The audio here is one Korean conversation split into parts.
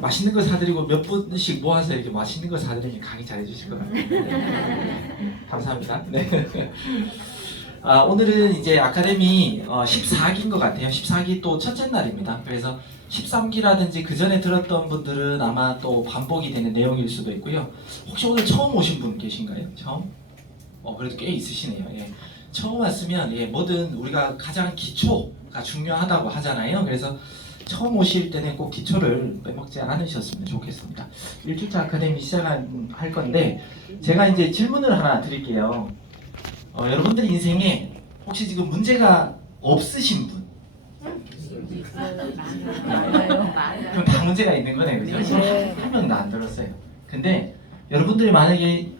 맛있는 거 사드리고 몇 분씩 모아서 이렇게 맛있는 거 사드리면 강의 잘해 주실 것 같아요. 감사합니다. 네. 오늘은 이제 아카데미 14기인 것 같아요. 14기 또 첫째 날입니다. 그래서 13기라든지 그 전에 들었던 분들은 아마 또 반복이 되는 내용일 수도 있고요. 혹시 오늘 처음 오신 분 계신가요? 처음? 그래도 꽤 있으시네요. 예. 처음 왔으면 뭐든 우리가 가장 기초가 중요하다고 하잖아요. 그래서 처음 오실 때는 꼭 기초를 빼먹지 않으셨으면 좋겠습니다. 1주차 아카데미 시작할 건데 제가 이제 질문을 하나 드릴게요. 여러분들 인생에 혹시 지금 문제가 없으신 분? 그럼 다 문제가 있는 거네요, 그죠? 한 명도 안 들었어요. 근데 여러분들이 만약에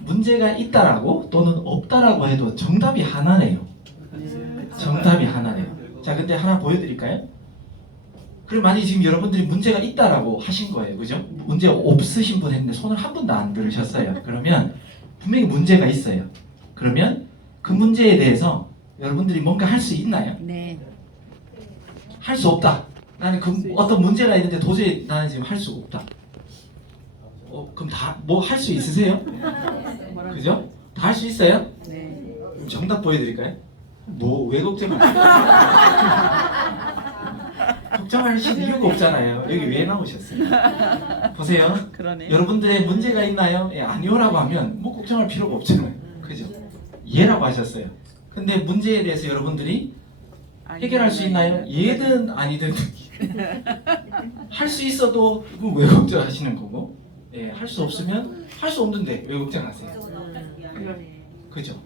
문제가 있다라고 또는 없다라고 해도 정답이 하나네요. 정답이 하나네요. 자, 근데 하나 보여드릴까요? 그럼 만약에 지금 여러분들이 문제가 있다라고 하신 거예요, 그죠? 문제 없으신 분 했는데 손을 한 번도 안 들으셨어요. 그러면 분명히 문제가 있어요. 그러면 그 문제에 대해서 여러분들이 뭔가 할 수 있나요? 네. 할 수 없다. 나는 어떤 문제가 있는데 도저히 나는 지금 할 수 없다. 그럼 다 뭐 할 수 있으세요? 그죠? 다 할 수 있어요? 네. 그럼 정답 보여드릴까요? 왜 걱정하세요? 걱정하실 이유가 없잖아요. 여기 왜 나오셨어요? 보세요. 그러네. 여러분들의 문제가 있나요? 아니요라고 하면 뭐 걱정할 필요가 없잖아요. 그죠? 예라고 하셨어요. 근데 문제에 대해서 여러분들이 해결할 수 있나요? 예든 아니든 할 수 있어도 그걸 왜 걱정하시는 거고, 할 수 없으면 할 수 없는데 왜 걱정하세요? 그죠?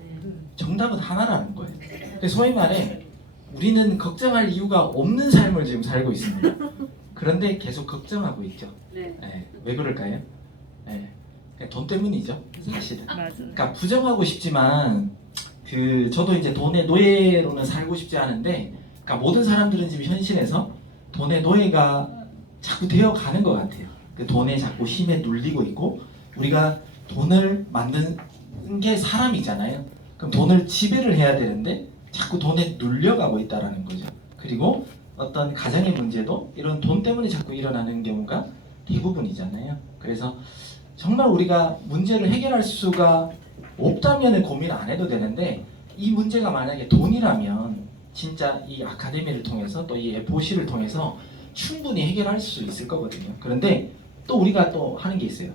정답은 하나라는 거예요. 근데 소위 말해 우리는 걱정할 이유가 없는 삶을 지금 살고 있습니다. 그런데 계속 걱정하고 있죠. 왜 그럴까요? 돈 때문이죠, 사실은. 그러니까 부정하고 싶지만 저도 이제 돈의 노예로는 살고 싶지 않은데, 그러니까 모든 사람들은 지금 현실에서 돈의 노예가 자꾸 되어가는 것 같아요. 그 돈에 자꾸 힘에 눌리고 있고, 우리가 돈을 만든 게 사람이잖아요. 그럼 돈을 지배를 해야 되는데 자꾸 돈에 눌려가고 있다라는 거죠. 그리고 어떤 가정의 문제도 이런 돈 때문에 자꾸 일어나는 경우가 대부분이잖아요. 그래서 정말 우리가 문제를 해결할 수가 없다면 고민 안 해도 되는데, 이 문제가 만약에 돈이라면 진짜 이 아카데미를 통해서 또 이 FOC를 통해서 충분히 해결할 수 있을 거거든요. 그런데 또 우리가 또 하는 게 있어요.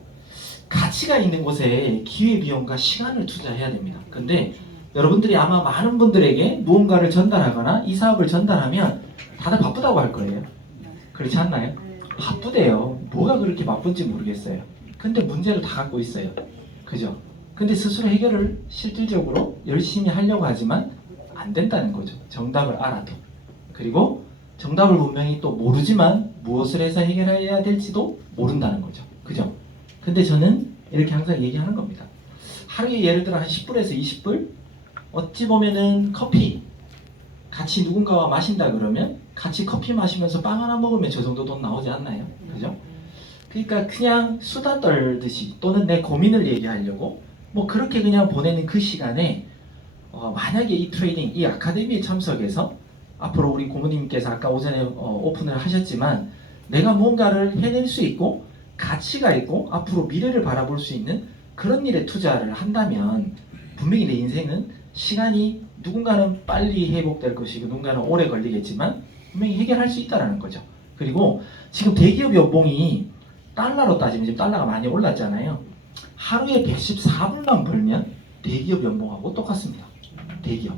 가치가 있는 곳에 기회비용과 시간을 투자해야 됩니다. 근데 여러분들이 아마 많은 분들에게 무언가를 전달하거나 이 사업을 전달하면 다들 바쁘다고 할 거예요. 그렇지 않나요? 바쁘대요. 뭐가 그렇게 바쁜지 모르겠어요. 근데 문제를 다 갖고 있어요. 그죠? 근데 스스로 해결을 실질적으로 열심히 하려고 하지만 안 된다는 거죠. 정답을 알아도. 그리고 정답을 분명히 또 모르지만 무엇을 해서 해결해야 될지도 모른다는 거죠. 그죠? 근데 저는 이렇게 항상 얘기하는 겁니다. 하루에 예를 들어 한 10불에서 20불? 어찌 보면은 커피 같이 누군가와 마신다 그러면 같이 커피 마시면서 빵 하나 먹으면 저 정도 돈 나오지 않나요? 그죠? 그러니까 그냥 수다 떨듯이 또는 내 고민을 얘기하려고 뭐 그렇게 그냥 보내는 그 시간에 만약에 이 트레이딩, 이 아카데미에 참석해서 앞으로 우리 고모님께서 아까 오전에 오픈을 하셨지만 내가 뭔가를 해낼 수 있고 가치가 있고 앞으로 미래를 바라볼 수 있는 그런 일에 투자를 한다면 분명히 내 인생은 시간이 누군가는 빨리 회복될 것이고 누군가는 오래 걸리겠지만 분명히 해결할 수 있다는 거죠. 그리고 지금 대기업 연봉이 달러로 따지면 지금 달러가 많이 올랐잖아요. 하루에 114불만 벌면 대기업 연봉하고 똑같습니다. 대기업.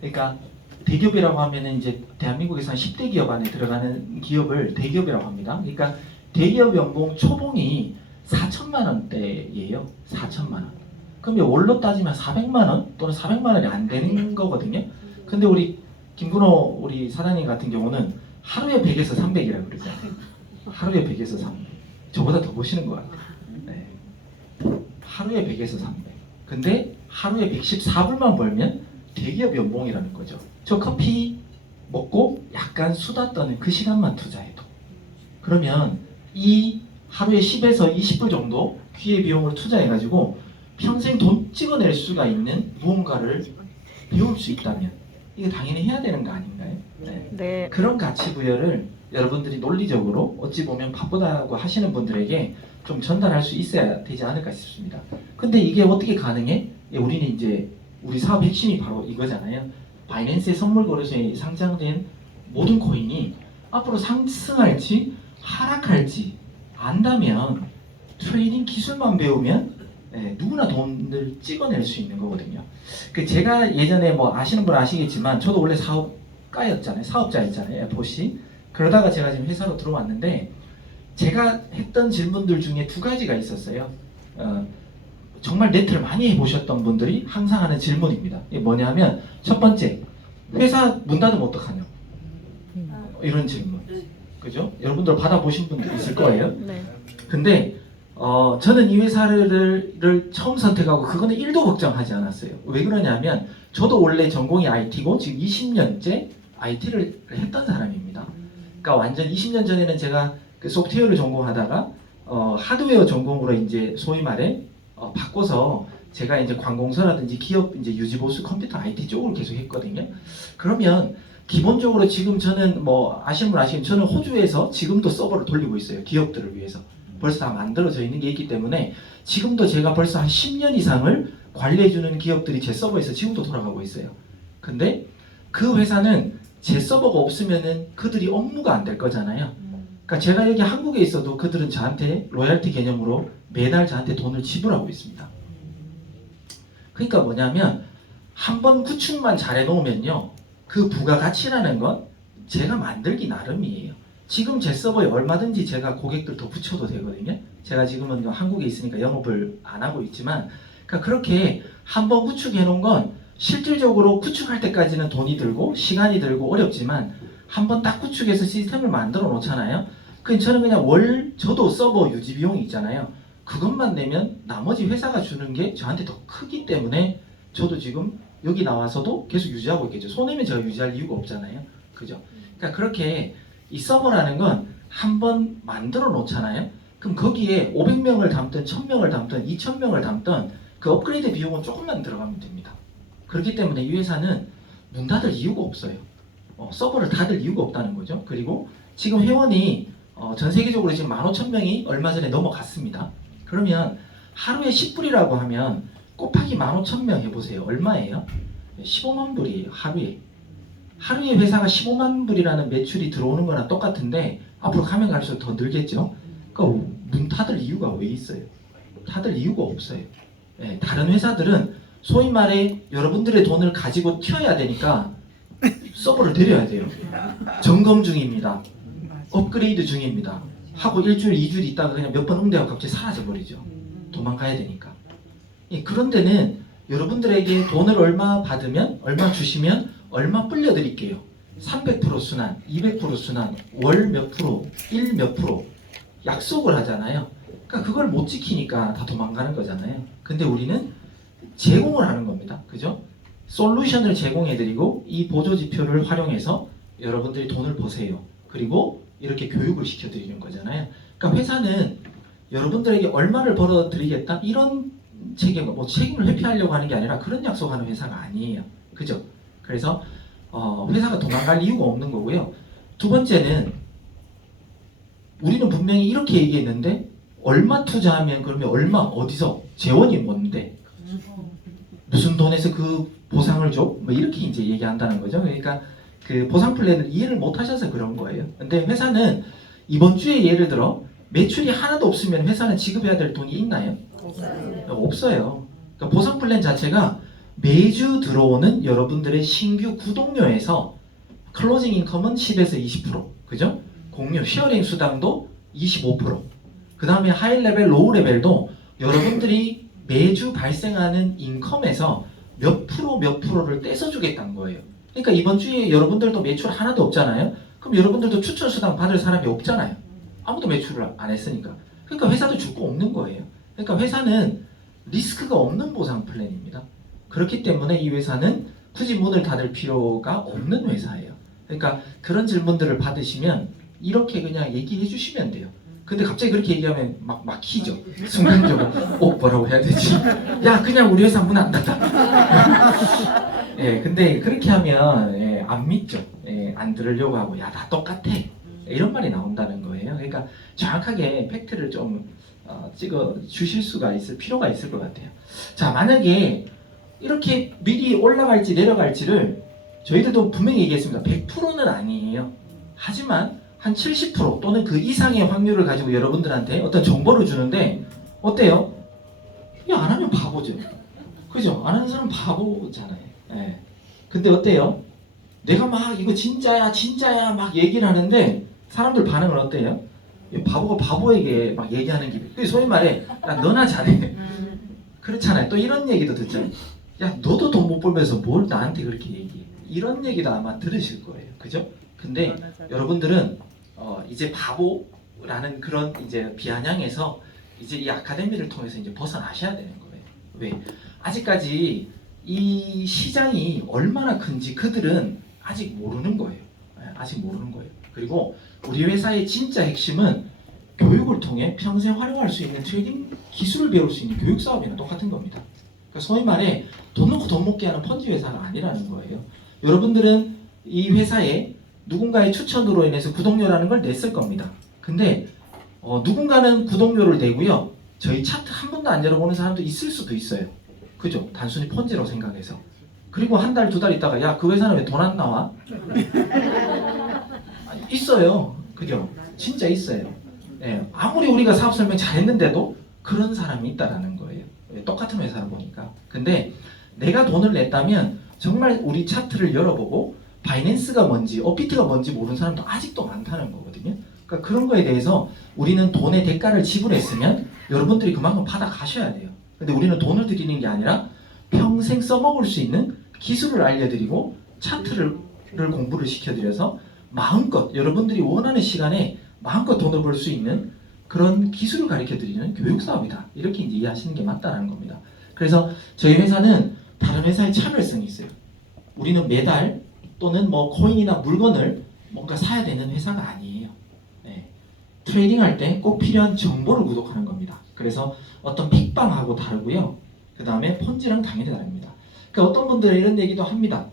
그러니까 대기업이라고 하면은 이제 대한민국에서 한 10대 기업 안에 들어가는 기업을 대기업이라고 합니다. 그러니까 대기업 연봉 초봉이 4천만 원대예요. 4천만 원. 그러면 월로 따지면 400만 원 또는 400만 원이 안 되는 거거든요. 근데 우리 김근호 우리 사장님 같은 경우는 하루에 100에서 300이라고 그러잖아요. 하루에 100에서 300. 저보다 더 버시는 것 같아요. 네. 하루에 100에서 300. 근데 하루에 114불만 벌면 대기업 연봉이라는 거죠. 저 커피 먹고 약간 수다 떠는 그 시간만 투자해도. 그러면 이 하루에 10에서 20불 정도 기회비용으로 투자해가지고 평생 돈 찍어낼 수가 있는 무언가를 배울 수 있다면 이게 당연히 해야 되는 거 아닌가요? 네. 네. 그런 가치 부여를 여러분들이 논리적으로 어찌 보면 바쁘다고 하시는 분들에게 좀 전달할 수 있어야 되지 않을까 싶습니다. 근데 이게 어떻게 가능해? 우리는 이제 우리 사업 핵심이 바로 이거잖아요. 바이낸스의 선물 거래소에 상장된 모든 코인이 앞으로 상승할지 하락할지 안다면 트레이딩 기술만 배우면 누구나 돈을 찍어낼 수 있는 거거든요. 제가 예전에 뭐 아시는 분 아시겠지만 저도 원래 사업가였잖아요. 사업자였잖아요. FOC. 그러다가 제가 지금 회사로 들어왔는데 제가 했던 질문들 중에 두 가지가 있었어요. 정말 네트를 많이 해보셨던 분들이 항상 하는 질문입니다. 이게 뭐냐면 첫 번째, 회사 문 닫으면 어떡하냐? 이런 질문. 그죠? 여러분들 받아보신 분들 있을 거예요. 네. 근데 저는 이 회사를 처음 선택하고 그거는 1도 걱정하지 않았어요. 왜 그러냐면 저도 원래 전공이 IT고 지금 20년째 IT를 했던 사람입니다. 그러니까 완전 20년 전에는 제가 그 소프트웨어를 전공하다가 하드웨어 전공으로 이제 소위 말해 바꿔서 제가 이제 관공서라든지 기업 이제 유지보수 컴퓨터 IT 쪽을 계속 했거든요. 그러면 기본적으로 지금 저는 뭐 아시는 분 아시면 저는 호주에서 지금도 서버를 돌리고 있어요. 기업들을 위해서. 벌써 다 만들어져 있는 게 있기 때문에 지금도 제가 벌써 한 10년 이상을 관리해주는 기업들이 제 서버에서 지금도 돌아가고 있어요. 근데 그 회사는 제 서버가 없으면은 그들이 업무가 안 될 거잖아요. 그러니까 제가 여기 한국에 있어도 그들은 저한테 로열티 개념으로 매달 저한테 돈을 지불하고 있습니다. 그러니까 뭐냐면 한번 구축만 잘 해놓으면요. 그 부가가치라는 건 제가 만들기 나름이에요. 지금 제 서버에 얼마든지 제가 고객들 더 붙여도 되거든요. 제가 지금은 한국에 있으니까 영업을 안 하고 있지만 그러니까 그렇게 한번 구축해 놓은 건 실질적으로 구축할 때까지는 돈이 들고 시간이 들고 어렵지만 한번 딱 구축해서 시스템을 만들어 놓잖아요. 저는 그냥 저도 서버 유지 비용이 있잖아요. 그것만 내면 나머지 회사가 주는 게 저한테 더 크기 때문에 저도 지금 여기 나와서도 계속 유지하고 있겠죠. 손해면 제가 유지할 이유가 없잖아요. 그죠? 그러니까 그렇게 이 서버라는 건 한번 만들어 놓잖아요. 그럼 거기에 500명을 담든 1000명을 담든 2000명을 담든 그 업그레이드 비용은 조금만 들어가면 됩니다. 그렇기 때문에 이 회사는 문 닫을 이유가 없어요. 서버를 닫을 이유가 없다는 거죠. 그리고 지금 회원이 전 세계적으로 지금 15,000명이 얼마 전에 넘어갔습니다. 그러면 하루에 10불이라고 하면 곱하기 15,000명 해보세요. 얼마예요? 15만 불이에요. 하루에 회사가 15만 불이라는 매출이 들어오는 거랑 똑같은데 앞으로 가면 갈수록 더 늘겠죠. 그러니까 문 닫을 이유가 왜 있어요? 닫을 이유가 없어요. 다른 회사들은 소위 말해 여러분들의 돈을 가지고 튀어야 되니까 서버를 데려야 돼요. 점검 중입니다. 업그레이드 중입니다. 하고 일주일, 2주일 있다가 그냥 몇 번 응대하고 갑자기 사라져버리죠. 도망가야 되니까. 그런 데는 여러분들에게 돈을 얼마 받으면, 얼마 주시면 얼마 불려드릴게요. 300% 순환, 200% 순환, 월 몇 프로, 일 몇 프로 약속을 하잖아요. 그러니까 그걸 못 지키니까 다 도망가는 거잖아요. 근데 우리는 제공을 하는 겁니다. 그죠? 솔루션을 제공해드리고 이 보조지표를 활용해서 여러분들이 돈을 버세요. 그리고 이렇게 교육을 시켜드리는 거잖아요. 그러니까 회사는 여러분들에게 얼마를 벌어드리겠다 이런 책임을 회피하려고 하는 게 아니라 그런 약속하는 회사가 아니에요. 그죠? 그래서 회사가 도망갈 이유가 없는 거고요. 두 번째는 우리는 분명히 이렇게 얘기했는데 얼마 투자하면 그러면 얼마 어디서 재원이 뭔데 무슨 돈에서 그 보상을 줘? 뭐 이렇게 이제 얘기한다는 거죠. 그러니까 그 보상 플랜을 이해를 못 하셔서 그런 거예요. 근데 회사는 이번 주에 예를 들어 매출이 하나도 없으면 회사는 지급해야 될 돈이 있나요? 없어요. 그러니까 보상 플랜 자체가 매주 들어오는 여러분들의 신규 구독료에서 클로징 인컴은 10에서 20%, 그죠? 공유, 쉐어링 수당도 25%. 그 다음에 하이 레벨, 로우 레벨도 여러분들이 매주 발생하는 인컴에서 몇 프로를 떼서주겠다는 거예요. 그러니까 이번 주에 여러분들도 매출 하나도 없잖아요. 그럼 여러분들도 추천 수당 받을 사람이 없잖아요. 아무도 매출을 안 했으니까. 그러니까 회사도 줄 거 없는 거예요. 그러니까 회사는 리스크가 없는 보상 플랜입니다. 그렇기 때문에 이 회사는 굳이 문을 닫을 필요가 없는 회사예요. 그러니까 그런 질문들을 받으시면 이렇게 그냥 얘기해 주시면 돼요. 근데 갑자기 그렇게 얘기하면 막 막히죠. 순간적으로 뭐라고 해야 되지? 야 그냥 우리 회사 문 안 닫아. 근데 그렇게 하면 안 믿죠. 안 들으려고 하고 야 다 똑같아. 이런 말이 나온다는 거예요. 그러니까 정확하게 팩트를 좀 찍어 주실 수가 있을 필요가 있을 것 같아요. 자, 만약에 이렇게 미리 올라갈지 내려갈지를 저희들도 분명히 얘기했습니다. 100%는 아니에요. 하지만 한 70% 또는 그 이상의 확률을 가지고 여러분들한테 어떤 정보를 주는데 어때요? 이거 안 하면 바보죠. 그죠? 안 하는 사람은 바보잖아요. 예. 근데 어때요? 내가 막 이거 진짜야 진짜야 막 얘기를 하는데 사람들 반응은 어때요? 바보가 바보에게 막 얘기하는 기분. 소위 말해 야 너나 잘해. 그렇잖아요. 또 이런 얘기도 듣잖아요. 야 너도 돈 못 벌면서 뭘 나한테 그렇게 얘기해. 이런 얘기도 아마 들으실 거예요. 그죠? 근데 여러분들은 이제 바보라는 그런 이제 비아냥에서 이제 이 아카데미를 통해서 이제 벗어나셔야 되는 거예요. 왜? 아직까지 이 시장이 얼마나 큰지 그들은 아직 모르는 거예요. 아직 모르는 거예요. 그리고 우리 회사의 진짜 핵심은 교육을 통해 평생 활용할 수 있는 트레이딩 기술을 배울 수 있는 교육 사업이랑 똑같은 겁니다. 그러니까 소위 말해 돈 넣고 돈 먹게 하는 펀지 회사가 아니라는 거예요. 여러분들은 이 회사에 누군가의 추천으로 인해서 구독료라는 걸 냈을 겁니다. 근데 누군가는 구독료를 내고요. 저희 차트 한 번도 안 열어보는 사람도 있을 수도 있어요. 그죠? 단순히 펀지라고 생각해서. 그리고 한 달, 두 달 있다가 야, 그 회사는 왜 돈 안 나와? 있어요. 그죠? 진짜 있어요. 예, 아무리 우리가 사업 설명 잘했는데도 그런 사람이 있다라는 거예요. 똑같은 회사를 보니까. 근데 내가 돈을 냈다면 정말 우리 차트를 열어보고 바이낸스가 뭔지, 업비트가 뭔지 모르는 사람도 아직도 많다는 거거든요. 그러니까 그런 거에 대해서 우리는 돈의 대가를 지불했으면 여러분들이 그만큼 받아 가셔야 돼요. 근데 우리는 돈을 드리는 게 아니라 평생 써먹을 수 있는 기술을 알려드리고 차트를 공부를 시켜드려서 마음껏 여러분들이 원하는 시간에 마음껏 돈을 벌 수 있는 그런 기술을 가르쳐드리는 교육사업이다. 이렇게 이제 이해하시는 게 맞다는 겁니다. 그래서 저희 회사는 다른 회사의 차별성이 있어요. 우리는 매달 또는 뭐 코인이나 물건을 뭔가 사야 되는 회사가 아니에요. 네. 트레이딩 할 때 꼭 필요한 정보를 구독하는 겁니다. 그래서 어떤 픽방하고 다르고요. 그 다음에 펀지랑 당연히 다릅니다. 그러니까 어떤 분들은 이런 얘기도 합니다.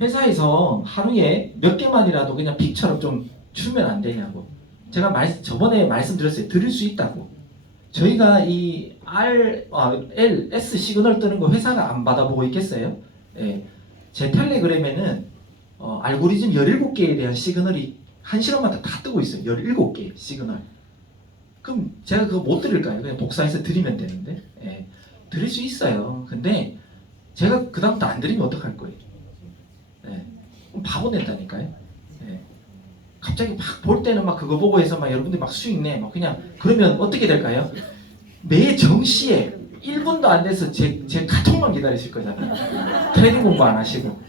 회사에서 하루에 몇 개만이라도 그냥 픽처럼 좀 주면 안 되냐고. 제가 저번에 말씀드렸어요. 드릴 수 있다고. 저희가 이 L, S 시그널 뜨는 거 회사가 안 받아보고 있겠어요? 예. 제 텔레그램에는 알고리즘 17개에 대한 시그널이 한 시간마다 다 뜨고 있어요. 17개 시그널. 그럼 제가 그거 못 드릴까요? 그냥 복사해서 드리면 되는데. 예. 드릴 수 있어요. 근데 제가 그 다음부터 안 드리면 어떡할 거예요? 예. 바보 낸다니까요. 예. 갑자기 막 볼 때는 막 그거 보고 해서 막 여러분들 막 수익 내. 막 그냥 그러면 어떻게 될까요? 매 정시에 1분도 안 돼서 제 카톡만 기다리실 거잖아요. 트레이딩 공부 안 하시고.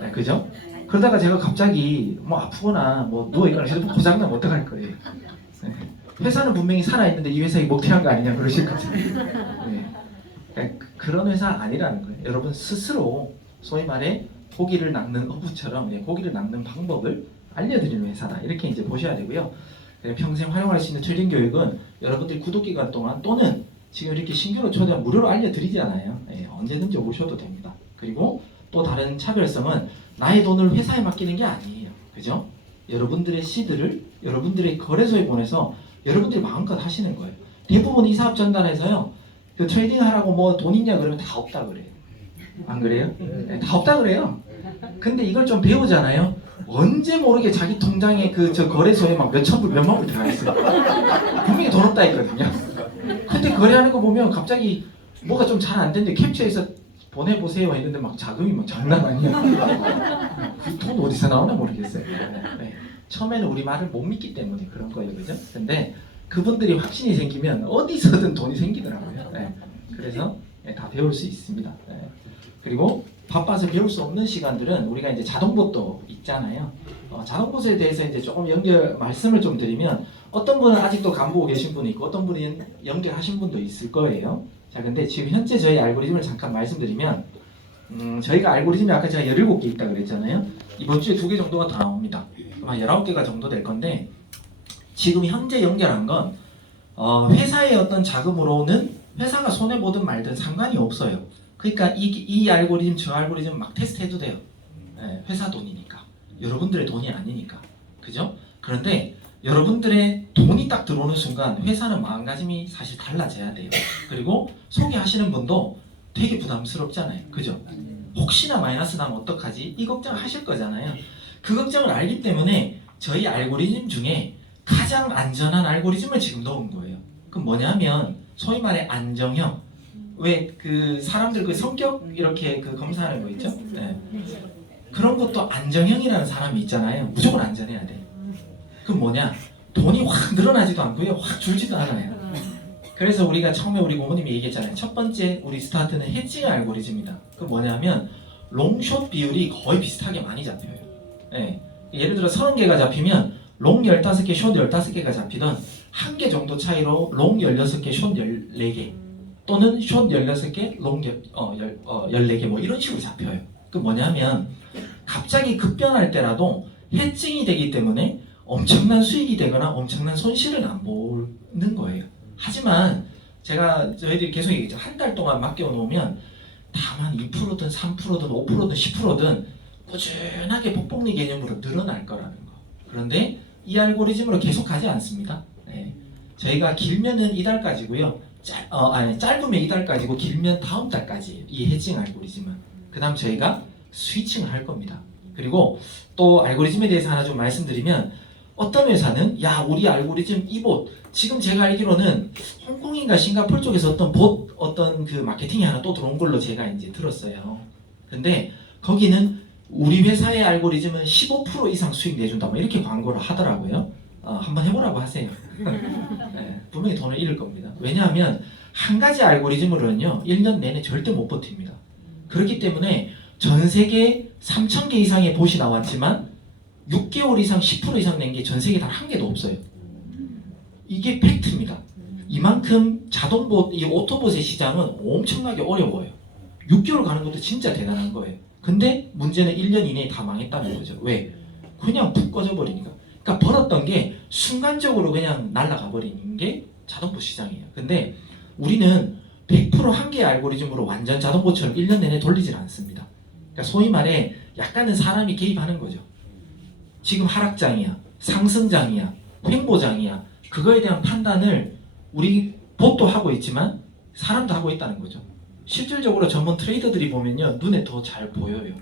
네, 그죠? 그러다가 제가 갑자기 뭐 아프거나 뭐 누워있거나 휴대폰 고장나면 어떡할 거예요? 네. 회사는 분명히 살아있는데 이 회사에 먹튀한 거 아니냐 그러실 거잖아요. 네. 그러니까 그런 회사 아니라는 거예요. 여러분 스스로 소위 말해 고기를 낚는 어부처럼 고기를 낚는 방법을 알려드리는 회사다. 이렇게 이제 보셔야 되고요. 평생 활용할 수 있는 트레이딩 교육은 여러분들이 구독 기간 동안 또는 지금 이렇게 신규로 초대한 무료로 알려드리잖아요. 예, 언제든지 오셔도 됩니다. 그리고 또 다른 차별성은 나의 돈을 회사에 맡기는 게 아니에요. 그죠? 여러분들의 시드를 여러분들의 거래소에 보내서 여러분들이 마음껏 하시는 거예요. 대부분 이 사업 전단에서요. 그 트레이딩 하라고 뭐 돈 있냐 그러면 다 없다 그래요. 안 그래요? 네, 다 없다 그래요. 근데 이걸 좀 배우잖아요. 언제 모르게 자기 통장에 저 거래소에 막 몇천 불, 몇만 불 들어가 있어요. 분명히 돈 없다 했거든요. 근데 거래하는 거 보면 갑자기 뭐가 좀 잘 안 되는데 캡처해서 보내보세요 했는데 막 자금이 막 장난 아니야. 그 돈 어디서 나오나 모르겠어요. 네. 처음에는 우리 말을 못 믿기 때문에 그런 거예요. 그죠? 근데 그분들이 확신이 생기면 어디서든 돈이 생기더라고요. 네. 그래서 다 배울 수 있습니다. 네. 그리고 바빠서 배울 수 없는 시간들은 우리가 이제 자동봇도 있잖아요. 자동봇에 대해서 이제 조금 말씀을 좀 드리면 어떤 분은 아직도 간보고 계신 분이 있고 어떤 분이 연결하신 분도 있을 거예요. 자, 근데 지금 현재 저희 알고리즘을 잠깐 말씀드리면 저희가 알고리즘이 아까 제가 17개 있다 그랬잖아요. 이번 주에 2개 정도가 더 나옵니다. 한 19개가 정도 될 건데 지금 현재 연결한 건 회사의 어떤 자금으로는 회사가 손해보든 말든 상관이 없어요. 그러니까 이 알고리즘 저 알고리즘 막 테스트해도 돼요. 예, 회사 돈이니까. 여러분들의 돈이 아니니까. 그죠? 그런데 여러분들의 돈이 딱 들어오는 순간 회사는 마음가짐이 사실 달라져야 돼요. 그리고 소개하시는 분도 되게 부담스럽잖아요. 그죠? 혹시나 마이너스 나면 어떡하지? 이 걱정 하실 거잖아요. 그 걱정을 알기 때문에 저희 알고리즘 중에 가장 안전한 알고리즘을 지금 넣은 거예요. 그럼 뭐냐면 소위 말해 안정형. 왜 그 사람들 그 성격 이렇게 그 검사하는 거 있죠? 네. 그런 것도 안정형이라는 사람이 있잖아요. 무조건 안전해야 돼. 그럼 뭐냐? 돈이 확 늘어나지도 않고요. 확 줄지도 않아요. 그래서 우리가 처음에 우리 고모님이 얘기했잖아요. 첫 번째 우리 스타트는 해칭 알고리즘이다. 그 뭐냐면 롱숏 비율이 거의 비슷하게 많이 잡혀요. 네. 예를 들어 30개가 잡히면 롱 15개, 숏 15개가 잡히던 한 개 정도 차이로 롱 16개, 숏 14개 또는 숏 16개, 롱 14개 뭐 이런 식으로 잡혀요. 그 뭐냐면 갑자기 급변할 때라도 해칭이 되기 때문에 엄청난 수익이 되거나 엄청난 손실은 안 보는 거예요. 하지만 제가 저희들이 계속 얘기했죠. 한 달 동안 맡겨 놓으면 다만 2%든 3%든 5%든 10%든 꾸준하게 복복리 개념으로 늘어날 거라는 거. 그런데 이 알고리즘으로 계속 가지 않습니다. 네. 저희가 길면은 이달까지고요. 짧으면 이달까지고 길면 다음 달까지 이 해칭 알고리즘은. 그 다음 저희가 스위칭을 할 겁니다. 그리고 또 알고리즘에 대해서 하나 좀 말씀드리면 어떤 회사는 야 우리 알고리즘 이봇 지금 제가 알기로는 홍콩인가 싱가포르 쪽에서 어떤 그 마케팅이 하나 또 들어온 걸로 제가 이제 들었어요. 근데 거기는 우리 회사의 알고리즘은 15% 이상 수익 내준다 뭐 이렇게 광고를 하더라고요. 한번 해보라고 하세요. 네, 분명히 돈을 잃을 겁니다. 왜냐하면 한 가지 알고리즘으로는요 1년 내내 절대 못 버팁니다. 그렇기 때문에 전 세계 3,000개 이상의 봇이 나왔지만 6개월 이상 10% 이상 낸 게 전 세계 단 한 개도 없어요. 이게 팩트입니다. 이만큼 자동봇, 이 오토봇의 시장은 엄청나게 어려워요. 6개월 가는 것도 진짜 대단한 거예요. 근데 문제는 1년 이내에 다 망했다는 거죠. 왜? 그냥 푹 꺼져 버리니까. 그러니까 벌었던 게 순간적으로 그냥 날아가 버리는 게 자동봇 시장이에요. 근데 우리는 100% 한 개의 알고리즘으로 완전 자동봇처럼 1년 내내 돌리질 않습니다. 그러니까 소위 말해 약간은 사람이 개입하는 거죠. 지금 하락장이야, 상승장이야, 횡보장이야. 그거에 대한 판단을 우리 봇도 하고 있지만 사람도 하고 있다는 거죠. 실질적으로 전문 트레이더들이 보면요 눈에 더 잘 보여요.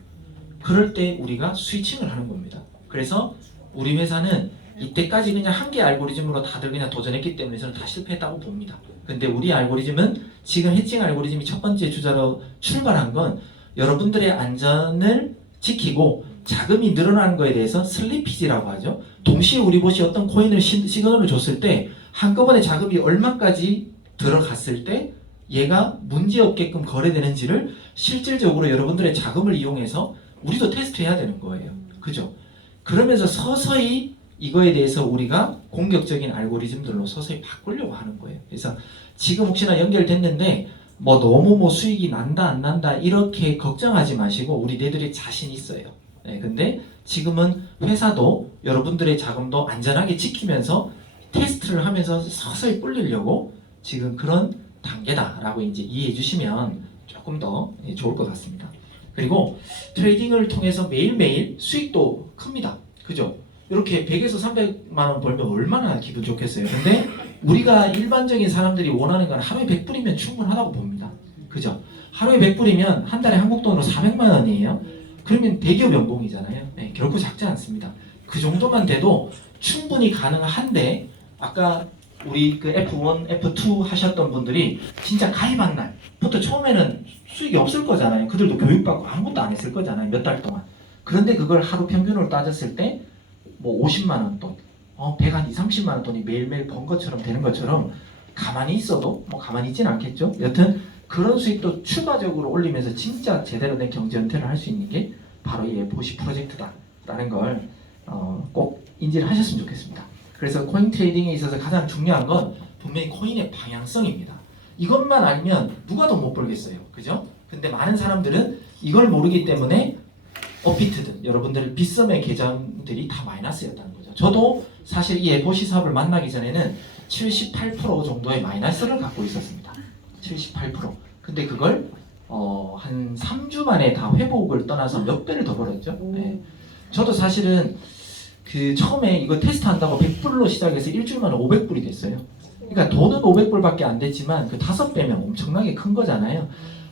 그럴 때 우리가 스위칭을 하는 겁니다. 그래서 우리 회사는 이때까지 그냥 한 개 알고리즘으로 다들 그냥 도전했기 때문에 저는 다 실패했다고 봅니다. 근데 우리 알고리즘은 지금 해칭 알고리즘이 첫 번째 주자로 출발한 건 여러분들의 안전을 지키고 자금이 늘어나는 거에 대해서 슬리피지라고 하죠. 동시에 우리 봇이 어떤 코인을 시그널을 줬을 때 한꺼번에 자금이 얼마까지 들어갔을 때 얘가 문제없게끔 거래되는지를 실질적으로 여러분들의 자금을 이용해서 우리도 테스트해야 되는 거예요. 그죠? 그러면서 서서히 이거에 대해서 우리가 공격적인 알고리즘들로 서서히 바꾸려고 하는 거예요. 그래서 지금 혹시나 연결됐는데 뭐 너무 뭐 수익이 난다 안 난다 이렇게 걱정하지 마시고 우리 네들이 자신 있어요. 네, 근데 지금은 회사도 여러분들의 자금도 안전하게 지키면서 테스트를 하면서 서서히 불리려고 지금 그런 단계다라고 이제 이해해 주시면 조금 더 좋을 것 같습니다. 그리고 트레이딩을 통해서 매일매일 수익도 큽니다. 그죠? 이렇게 100에서 300만 원 벌면 얼마나 기분 좋겠어요. 근데 우리가 일반적인 사람들이 원하는 건 하루에 100불이면 충분하다고 봅니다. 그죠? 하루에 100불이면 한 달에 한국 돈으로 400만 원이에요. 그러면 대기업 연봉이잖아요. 네, 결코 작지 않습니다. 그 정도만 돼도 충분히 가능한데 아까 우리 그 F1, F2 하셨던 분들이 진짜 가입한 날부터 처음에는 수익이 없을 거잖아요. 그들도 교육받고 아무것도 안 했을 거잖아요. 몇 달 동안. 그런데 그걸 하루 평균으로 따졌을 때 뭐 50만 원 돈, 100 한 2, 30만 원 돈이 매일매일 번 것처럼 되는 것처럼 가만히 있어도 뭐 가만히 있진 않겠죠. 여튼 그런 수익도 추가적으로 올리면서 진짜 제대로 된 경제 은퇴를 할 수 있는 게 바로 이 F50 프로젝트다라는 걸 꼭 인지를 하셨으면 좋겠습니다. 그래서 코인 트레이딩에 있어서 가장 중요한 건 분명히 코인의 방향성입니다. 이것만 알면 누가 더 못 벌겠어요. 그죠? 근데 많은 사람들은 이걸 모르기 때문에 업비트든 여러분들 빗썸의 계정들이 다 마이너스였다는 거죠. 저도 사실 이 에보시 사업을 만나기 전에는 78% 정도의 마이너스를 갖고 있었습니다. 78%. 근데 그걸 한 3주 만에 다 회복을 떠나서 몇 배를 더 벌었죠. 네. 저도 사실은 그 처음에 이거 테스트한다고 100불로 시작해서 일주일 만에 500불이 됐어요. 그러니까 돈은 500불밖에 안 됐지만 그 5배면 엄청나게 큰 거잖아요.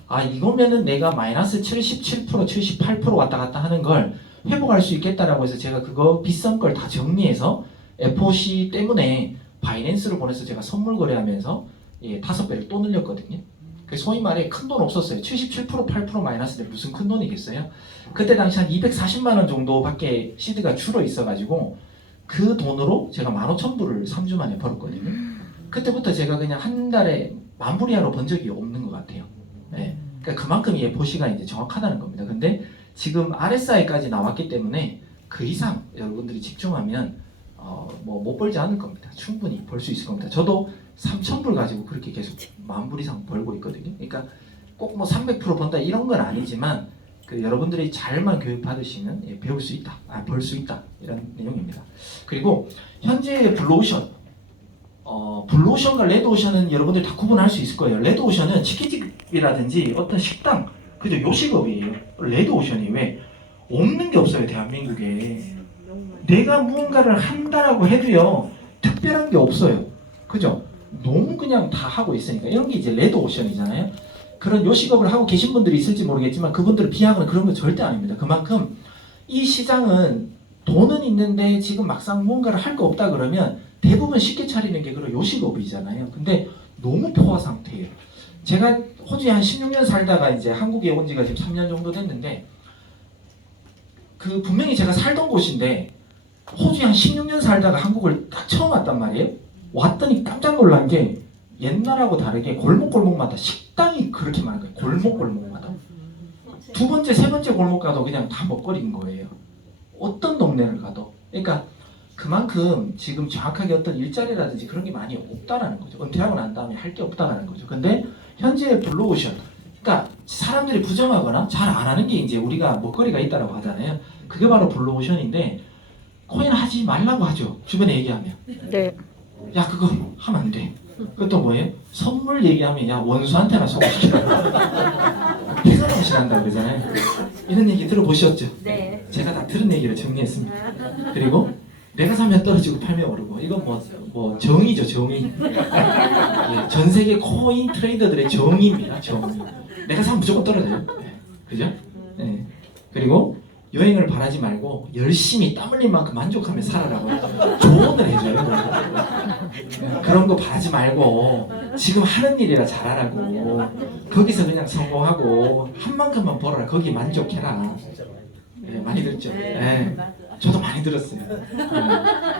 아 이거면은 내가 마이너스 77%, 78% 왔다 갔다 하는 걸 회복할 수 있겠다라고 해서 제가 그거 비싼 걸 다 정리해서 FOC 때문에 바이낸스로 보내서 제가 선물 거래하면서 5배를 또 늘렸거든요. 소위 말해 큰 돈 없었어요. 77%, 8% 마이너스인데 무슨 큰 돈이겠어요? 그때 당시 한 240만 원 정도밖에 시드가 줄어 있어가지고 그 돈으로 제가 15,000불을 3주 만에 벌었거든요. 그때부터 제가 그냥 한 달에 10,000불 이하로 번 적이 없는 것 같아요. 네. 그러니까 그만큼 이 FOC가 이제 정확하다는 겁니다. 근데 지금 RSI까지 나왔기 때문에 그 이상 여러분들이 집중하면 뭐 못 벌지 않을 겁니다. 충분히 벌 수 있을 겁니다. 저도 3,000불 가지고 그렇게 계속 10,000불 이상 벌고 있거든요. 그러니까 꼭 뭐 300% 번다 이런 건 아니지만 그 여러분들이 잘만 교육 받으시면 배울 수 있다, 벌 수 있다 이런 내용입니다. 그리고 현재 블루오션, 블루오션과 레드오션은 여러분들 다 구분할 수 있을 거예요. 레드오션은 치킨집이라든지 어떤 식당, 그죠? 요식업이에요. 레드오션이 왜 없는 게 없어요 대한민국에. 내가 무언가를 한다라고 해도요 특별한 게 없어요. 그죠? 너무 그냥 다 하고 있으니까 이런 게 이제 레드오션이잖아요. 그런 요식업을 하고 계신 분들이 있을지 모르겠지만 그분들을 비하거나 그런 건 절대 아닙니다. 그만큼 이 시장은 돈은 있는데 지금 막상 무언가를 할 거 없다 그러면 대부분 쉽게 차리는 게 그런 요식업이잖아요. 근데 너무 포화 상태예요. 제가 호주에 한 16년 살다가 이제 한국에 온 지가 지금 3년 정도 됐는데 그 분명히 제가 살던 곳인데 호주에 한 16년 살다가 한국을 딱 처음 왔단 말이에요. 왔더니 깜짝 놀란 게 옛날하고 다르게 골목골목마다 식당이 그렇게 많은 거예요. 골목골목마다. 두 번째, 세 번째 골목 가도 그냥 다 먹거리인 거예요. 어떤 동네를 가도. 그러니까 그만큼 지금 정확하게 어떤 일자리라든지 그런 게 많이 없다라는 거죠. 은퇴하고 난 다음에 할 게 없다라는 거죠. 근데 현재 블루오션, 그러니까 사람들이 부정하거나 잘 안 하는 게 이제 우리가 먹거리가 있다라고 하잖아요. 그게 바로 블루오션인데 코인 하지 말라고 하죠. 주변에 얘기하면. 네. 야 그거 하면 안 돼. 그것도 뭐예요? 선물 얘기하면 야 원수한테나 소개시키라고. 회사 나오시란다고 그러잖아요. 이런 얘기 들어보셨죠? 네. 제가 다 들은 얘기를 정리했습니다. 그리고 내가 사면 떨어지고 팔면 오르고 이건 뭐 정의죠 정의. 예, 전 세계 코인 트레이더들의 정의입니다. 정의. 내가 사면 무조건 떨어져요. 네. 그죠? 네. 그리고 여행을 바라지 말고 열심히 땀 흘린 만큼 만족하며 살아라고 조언을 해줘요. 그런 거 바라지 말고 지금 하는 일이라 잘하라고. 거기서 그냥 성공하고 한 만큼만 벌어라. 거기에 만족해라. 네, 많이 들었죠? 네. 저도 많이 들었어요.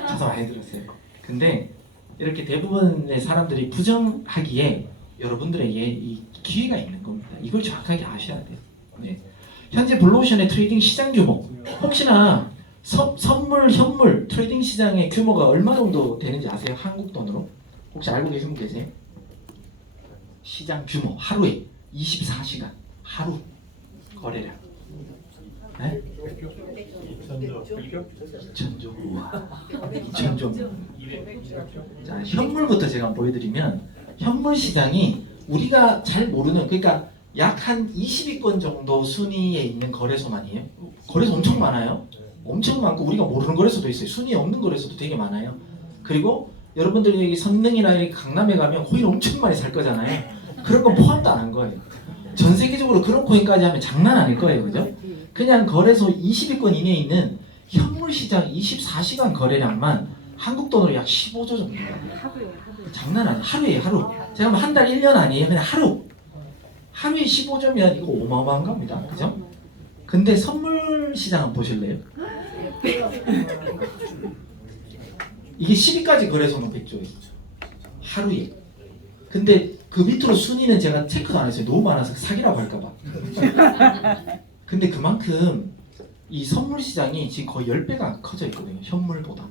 저도 많이 들었어요. 근데 이렇게 대부분의 사람들이 부정하기에 여러분들에게 이 기회가 있는 겁니다. 이걸 정확하게 아셔야 돼요. 네. 현재 블루오션의 트레이딩 시장 규모, 혹시나 선물, 현물 트레이딩 시장의 규모가 얼마 정도 되는지 아세요? 한국 돈으로? 혹시 알고 계신 분 계세요? 시장 규모 하루에 24시간 하루 거래량. 네? 2,000조. 우와. 2,000조. 자, 현물부터 제가 보여드리면 현물 시장이 우리가 잘 모르는, 그러니까 약 한 20위권 정도 순위에 있는 거래소만이에요. 거래소 엄청 많아요. 엄청 많고 우리가 모르는 거래소도 있어요. 순위에 없는 거래소도 되게 많아요. 그리고 여러분들이 여기 선릉이나 강남에 가면 코인 엄청 많이 살 거잖아요. 그런 건 포함도 안 한 거예요. 전 세계적으로 그런 코인까지 하면 장난 아닐 거예요. 그죠? 그냥 거래소 20위권 이내에 있는 현물 시장 24시간 거래량만 한국 돈으로 약 15조 정도예요. 장난 아니에요. 하루에요. 하루. 제가 한 달 1년 아니에요. 그냥 하루. 하루에 15조면 이거 어마어마한 겁니다. 그죠? 근데 선물 시장 한번 보실래요? 이게 10위까지 거래소는 100조예요. 하루에. 근데 그 밑으로 순위는 제가 체크가 안 했어요. 너무 많아서 사기라고 할까봐. 근데 그만큼 이 선물 시장이 지금 거의 10배가 커져 있거든요. 현물보다.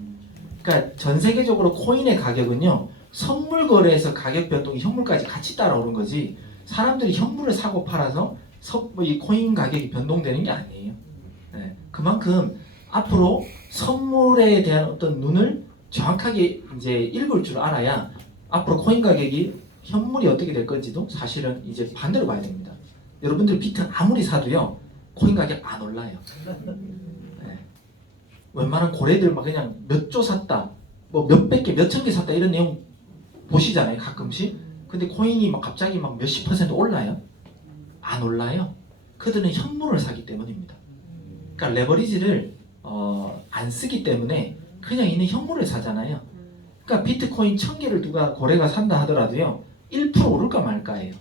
그러니까 전 세계적으로 코인의 가격은요. 선물 거래에서 가격 변동이 현물까지 같이 따라오는 거지 사람들이 현물을 사고 팔아서 이 코인 가격이 변동되는 게 아니에요. 네. 그만큼 앞으로 선물에 대한 어떤 눈을 정확하게 이제 읽을 줄 알아야 앞으로 코인 가격이 현물이 어떻게 될 건지도 사실은 이제 반대로 봐야 됩니다. 여러분들 비트 아무리 사도요 코인 가격 안 올라요. 네. 웬만한 고래들 막 그냥 몇 조 샀다, 뭐 몇백 개, 몇천 개 샀다 이런 내용 보시잖아요, 가끔씩. 근데 코인이 막 갑자기 막 몇십 퍼센트 올라요? 안 올라요. 그들은 현물을 사기 때문입니다. 그러니까 레버리지를 안 쓰기 때문에 그냥 있는 현물을 사잖아요. 그러니까 비트코인 1000개를 누가 고래가 산다 하더라도요 1% 오를까 말까예요.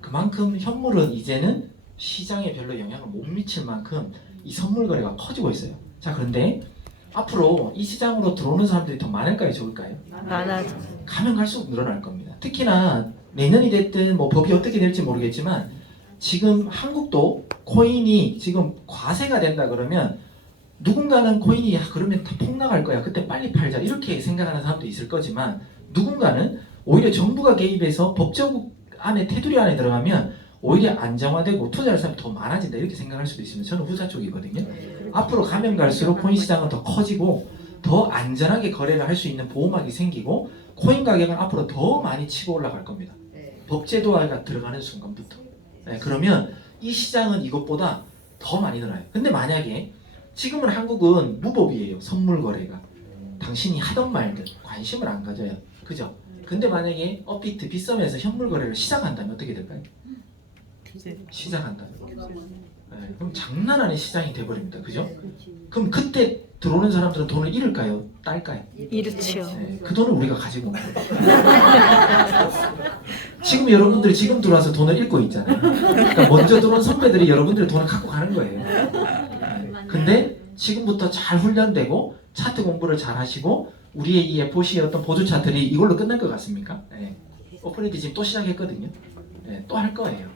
그만큼 현물은 이제는 시장에 별로 영향을 못 미칠 만큼 이 선물 거래가 커지고 있어요. 자, 그런데 앞으로 이 시장으로 들어오는 사람들이 더 많을까요, 적을까요? 많아져. 가면 갈수록 늘어날 겁니다. 특히나 내년이 됐든 뭐 법이 어떻게 될지 모르겠지만 지금 한국도 코인이 지금 과세가 된다 그러면 누군가는 코인이 그러면 다 폭락할 거야, 그때 빨리 팔자 이렇게 생각하는 사람도 있을 거지만 누군가는 오히려 정부가 개입해서 법적 안에 테두리 안에 들어가면 오히려 안정화되고 투자할 사람이 더 많아진다 이렇게 생각할 수도 있습니다. 저는 후자 쪽이거든요. 앞으로 가면 갈수록 코인 시장은 더 커지고 더 안전하게 거래를 할 수 있는 보호막이 생기고 코인 가격은 앞으로 더 많이 치고 올라갈 겁니다. 법제도화가 들어가는 순간부터. 네, 그러면 이 시장은 이것보다 더 많이 늘어나요. 근데 만약에 지금은 한국은 무법이에요. 선물 거래가. 당신이 하던 말든 관심을 안 가져요. 그죠? 근데 만약에 업비트, 빗썸에서 현물 거래를 시작한다면 어떻게 될까요? 시작한다면. 네, 그럼 장난 아닌 시장이 돼버립니다. 그죠? 그럼 그때 들어오는 사람들은 돈을 잃을까요? 딸까요? 이렇지요. 네, 그 돈을 우리가 가지고 오는 거예요. 지금 여러분들이 지금 들어와서 돈을 잃고 있잖아요. 그러니까 먼저 들어온 선배들이 여러분들의 돈을 갖고 가는 거예요. 네, 근데 지금부터 잘 훈련되고 차트 공부를 잘 하시고 우리의 이 FOC의 어떤 보조 차트들이 이걸로 끝날 것 같습니까? 네. 오픈레디 지금 또 시작했거든요. 네, 또 할 거예요.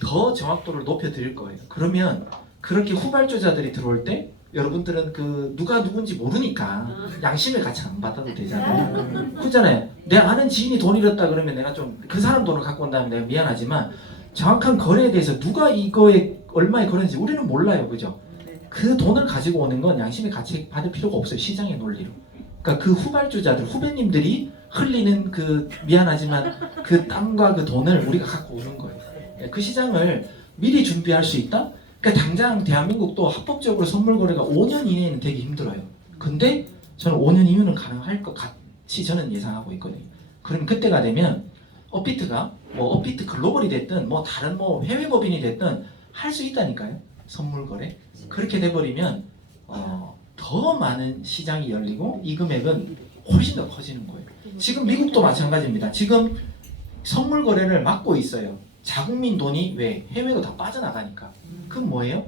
더 정확도를 높여드릴 거예요. 그러면 그렇게 후발주자들이 들어올 때 여러분들은 그 누가 누군지 모르니까 양심의 가치 안 받아도 되잖아요. 그렇잖아요. 내 아는 지인이 돈 잃었다 그러면 내가 좀 그 사람 돈을 갖고 온다면 내가 미안하지만 정확한 거래에 대해서 누가 이거에 얼마에 거래인지 우리는 몰라요. 그죠? 그 돈을 가지고 오는 건 양심의 가치 받을 필요가 없어요. 시장의 논리로. 그러니까 그 후발주자들, 후배님들이 흘리는 그 미안하지만 그 땀과 그 돈을 우리가 갖고 오는 거예요. 그 시장을 미리 준비할 수 있다? 그러니까 당장 대한민국도 합법적으로 선물 거래가 5년 이내에는 되기 힘들어요. 근데 저는 5년 이후는 가능할 것 같이 저는 예상하고 있거든요. 그럼 그때가 되면 업비트가 뭐 업비트 글로벌이 됐든 뭐 다른 뭐 해외 법인이 됐든 할 수 있다니까요. 선물 거래. 그렇게 돼버리면 더 많은 시장이 열리고 이 금액은 훨씬 더 커지는 거예요. 지금 미국도 마찬가지입니다. 지금 선물 거래를 막고 있어요. 자국민 돈이 왜 해외로 다 빠져나가니까. 그건 뭐예요?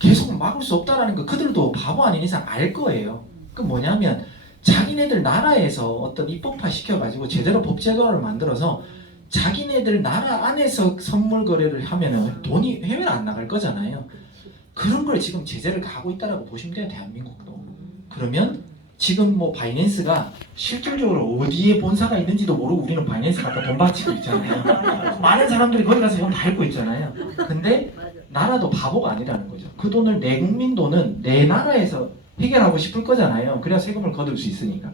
계속 막을 수 없다라는 거 그들도 바보 아닌 이상 알 거예요. 그 뭐냐면 자기네들 나라에서 어떤 입법화 시켜가지고 제대로 법제도를 만들어서 자기네들 나라 안에서 선물 거래를 하면은 돈이 해외로 안 나갈 거잖아요. 그런 걸 지금 제재를 가하고 있다라고 보시면 돼요. 대한민국도. 그러면 지금 뭐 바이낸스가 실질적으로 어디에 본사가 있는지도 모르고 우리는 바이낸스 갖다 돈 바치고 있잖아요. 많은 사람들이 거기 가서 돈 다 읽고 있잖아요. 근데 나라도 바보가 아니라는 거죠. 그 돈을 내 국민 돈은 내 나라에서 해결하고 싶을 거잖아요. 그래야 세금을 거둘 수 있으니까.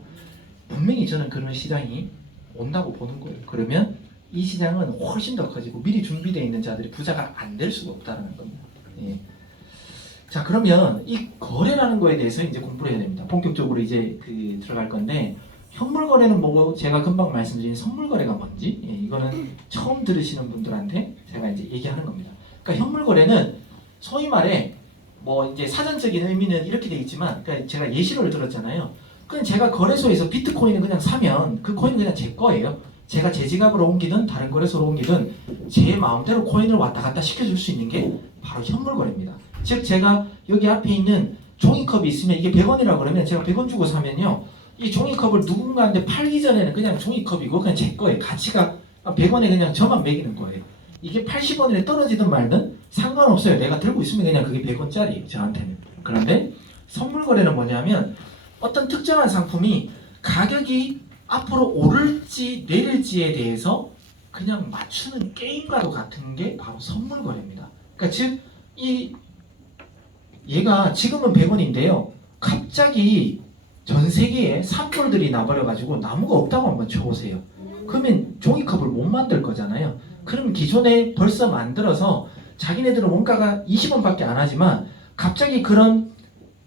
분명히 저는 그런 시장이 온다고 보는 거예요. 그러면 이 시장은 훨씬 더 커지고 미리 준비되어 있는 자들이 부자가 안 될 수가 없다는 겁니다. 예. 자, 그러면 이 거래라는 거에 대해서 이제 공부를 해야 됩니다. 본격적으로 이제 들어갈 건데 현물 거래는 뭐고 제가 금방 말씀드린 선물 거래가 뭔지 이거는 처음 들으시는 분들한테 제가 이제 얘기하는 겁니다. 그러니까 현물 거래는 소위 말해 뭐 이제 사전적인 의미는 이렇게 되어 있지만 그러니까 제가 예시를 들었잖아요. 그냥 제가 거래소에서 비트코인을 그냥 사면 그 코인은 그냥 제 거예요. 제가 제 지갑으로 옮기든 다른 거래소로 옮기든 제 마음대로 코인을 왔다 갔다 시켜줄 수 있는 게 바로 현물 거래입니다. 즉 제가 여기 앞에 있는 종이컵이 있으면 이게 100원이라고 그러면 제가 100원 주고 사면요 이 종이컵을 누군가한테 팔기 전에는 그냥 종이컵이고 그냥 제 거예요. 가치가 100원에 그냥 저만 매기는 거예요. 이게 80원에 떨어지든 말든 상관없어요. 내가 들고 있으면 그냥 그게 100원짜리예요. 저한테는. 그런데 선물 거래는 뭐냐면 어떤 특정한 상품이 가격이 앞으로 오를지 내릴지에 대해서 그냥 맞추는 게임과도 같은 게 바로 선물 거래입니다. 그러니까 즉 얘가 지금은 100원인데요. 갑자기 전 세계에 산불들이 나버려가지고 나무가 없다고 한번 쳐보세요. 그러면 종이컵을 못 만들 거잖아요. 그럼 기존에 벌써 만들어서 자기네들은 원가가 20원밖에 안 하지만 갑자기 그런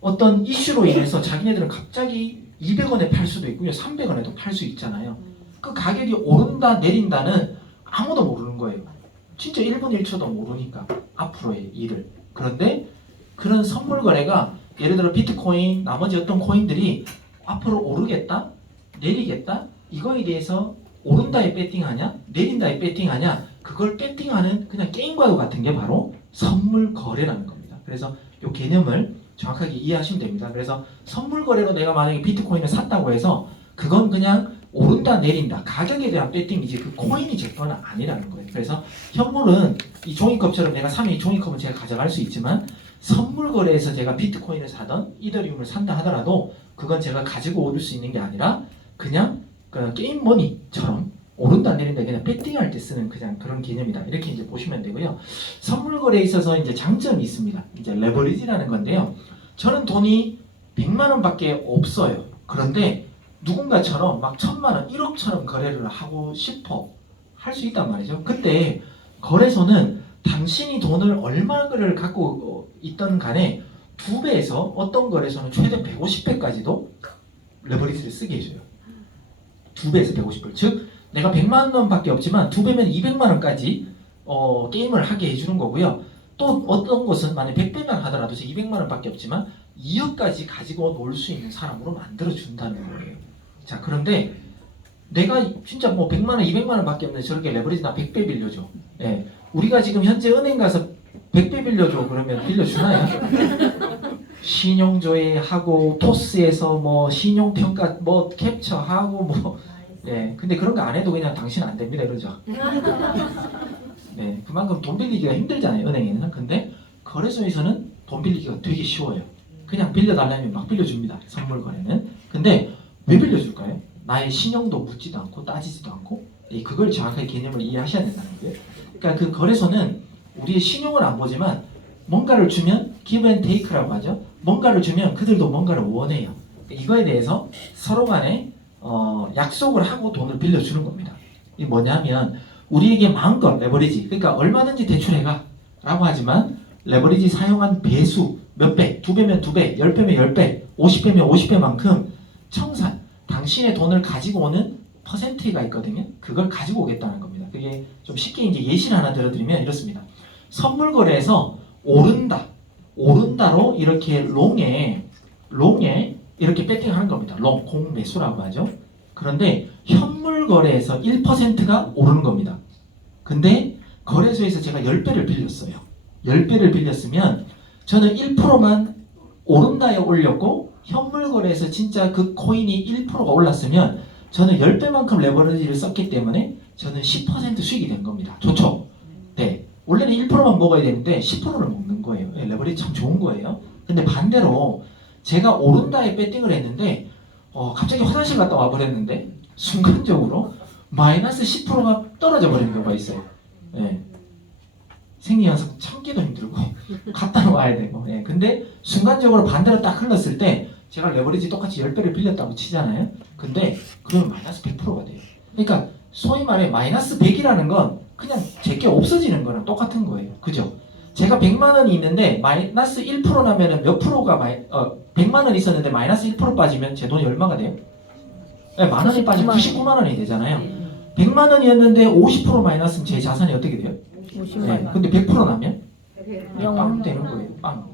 어떤 이슈로 인해서 자기네들은 갑자기 200원에 팔 수도 있고요. 300원에도 팔 수 있잖아요. 그 가격이 오른다 내린다는 아무도 모르는 거예요. 진짜 1분 1초도 모르니까 앞으로의 일을. 그런데 그런 선물 거래가 예를 들어 비트코인 나머지 어떤 코인들이 앞으로 오르겠다 내리겠다 이거에 대해서 오른다에 배팅하냐 내린다에 배팅하냐 그걸 배팅하는 그냥 게임과도 같은 게 바로 선물 거래라는 겁니다. 그래서 이 개념을 정확하게 이해하시면 됩니다. 그래서 선물 거래로 내가 만약에 비트코인을 샀다고 해서 그건 그냥 오른다 내린다 가격에 대한 배팅이지 그 코인이 제 거는 아니라는 거예요. 그래서 현물은 이 종이컵처럼 내가 사면 이 종이컵은 제가 가져갈 수 있지만 선물 거래에서 제가 비트코인을 사던 이더리움을 산다 하더라도 그건 제가 가지고 오를 수 있는 게 아니라 그냥 게임 머니처럼 오른다 내린다 그냥 배팅할 때 쓰는 그냥 그런 개념이다. 이렇게 이제 보시면 되고요. 선물 거래에 있어서 이제 장점이 있습니다. 이제 레버리지라는 건데요. 저는 돈이 100만 원밖에 없어요. 그런데 누군가처럼 막 1000만 원, 1억처럼 거래를 하고 싶어 할 수 있단 말이죠. 그때 거래소는 당신이 돈을 얼마를 갖고 있던 간에 2배에서 어떤 거래소는 최대 150배까지도 레버리지를 쓰게 해줘요. 2배에서 150배. 즉 내가 100만 원밖에 없지만 2배면 200만 원까지 게임을 하게 해주는 거고요. 또 어떤 곳은 만약 100배만 하더라도 200만 원밖에 없지만 2억까지 가지고 놀 수 있는 사람으로 만들어준다는 거예요. 자, 그런데 내가 진짜 뭐 100만 원, 200만 원밖에 없는데 저렇게 레버리지 나 100배 빌려줘. 예. 우리가 지금 현재 은행 가서 100배 빌려줘 그러면 빌려주나요? 신용조회하고 토스에서 뭐 신용평가 뭐 캡처하고 뭐 예. 근데 그런 거 안 해도 그냥 당신 안 됩니다 이러죠. 예. 그만큼 돈 빌리기가 힘들잖아요 은행에는. 근데 거래소에서는 돈 빌리기가 되게 쉬워요. 그냥 빌려달라면 막 빌려줍니다. 선물 거래는. 근데 왜 빌려줄까요? 나의 신용도 묻지도 않고 따지지도 않고 그걸 정확하게 개념을 이해하셔야 된다는 거예요. 그러니까 그 거래소는 우리의 신용을 안 보지만 뭔가를 주면 give and take라고 하죠. 뭔가를 주면 그들도 뭔가를 원해요. 이거에 대해서 서로 간에 약속을 하고 돈을 빌려주는 겁니다. 이게 뭐냐면 우리에게 마음껏 레버리지 그러니까 얼마든지 대출해가 라고 하지만 레버리지 사용한 배수 몇 배, 2배면 2배, 10배면 10배, 50배면 50배만큼 청산 당신의 돈을 가지고 오는 퍼센트가 있거든요. 그걸 가지고 오겠다는 겁니다. 그게 좀 쉽게 이제 예시를 하나 들어드리면 이렇습니다. 선물 거래에서 오른다로 이렇게 롱에 이렇게 배팅하는 겁니다. 롱, 공매수라고 하죠. 그런데 현물 거래에서 1%가 오르는 겁니다. 근데 거래소에서 제가 10배를 빌렸어요. 10배를 빌렸으면 저는 1%만 오른다에 올렸고 현물 거래에서 진짜 그 코인이 1%가 올랐으면 저는 10배만큼 레버리지를 썼기 때문에 저는 10% 수익이 된 겁니다. 좋죠? 네. 원래는 1%만 먹어야 되는데 10%를 먹는 거예요. 네, 레버리지 참 좋은 거예요. 근데 반대로 제가 오른다에 배팅을 했는데 갑자기 화장실 갔다 와버렸는데 순간적으로 마이너스 10%가 떨어져 버리는 경우가 있어요. 네. 생리연속 참기도 힘들고 갔다 와야 되고 근데 순간적으로 반대로 딱 흘렀을 때 제가 레버리지 똑같이 10배를 빌렸다고 치잖아요. 근데 그러면 마이너스 100%가 돼요. 그러니까 소위 말해 마이너스 100이라는 건 그냥 제게 없어지는 거랑 똑같은 거예요. 그죠? 제가 100만 원이 있는데 마이너스 1% 나면은 몇 프로가 100만 원 있었는데 마이너스 1% 빠지면 제 돈이 얼마가 돼요? 네, 만 원이 빠지면 99만 원이 되잖아요. 100만 원이었는데 50% 마이너스면 제 자산이 어떻게 돼요? 50만 네, 원. 근데 100% 나면 영. 빵 되는 거예요. 빵.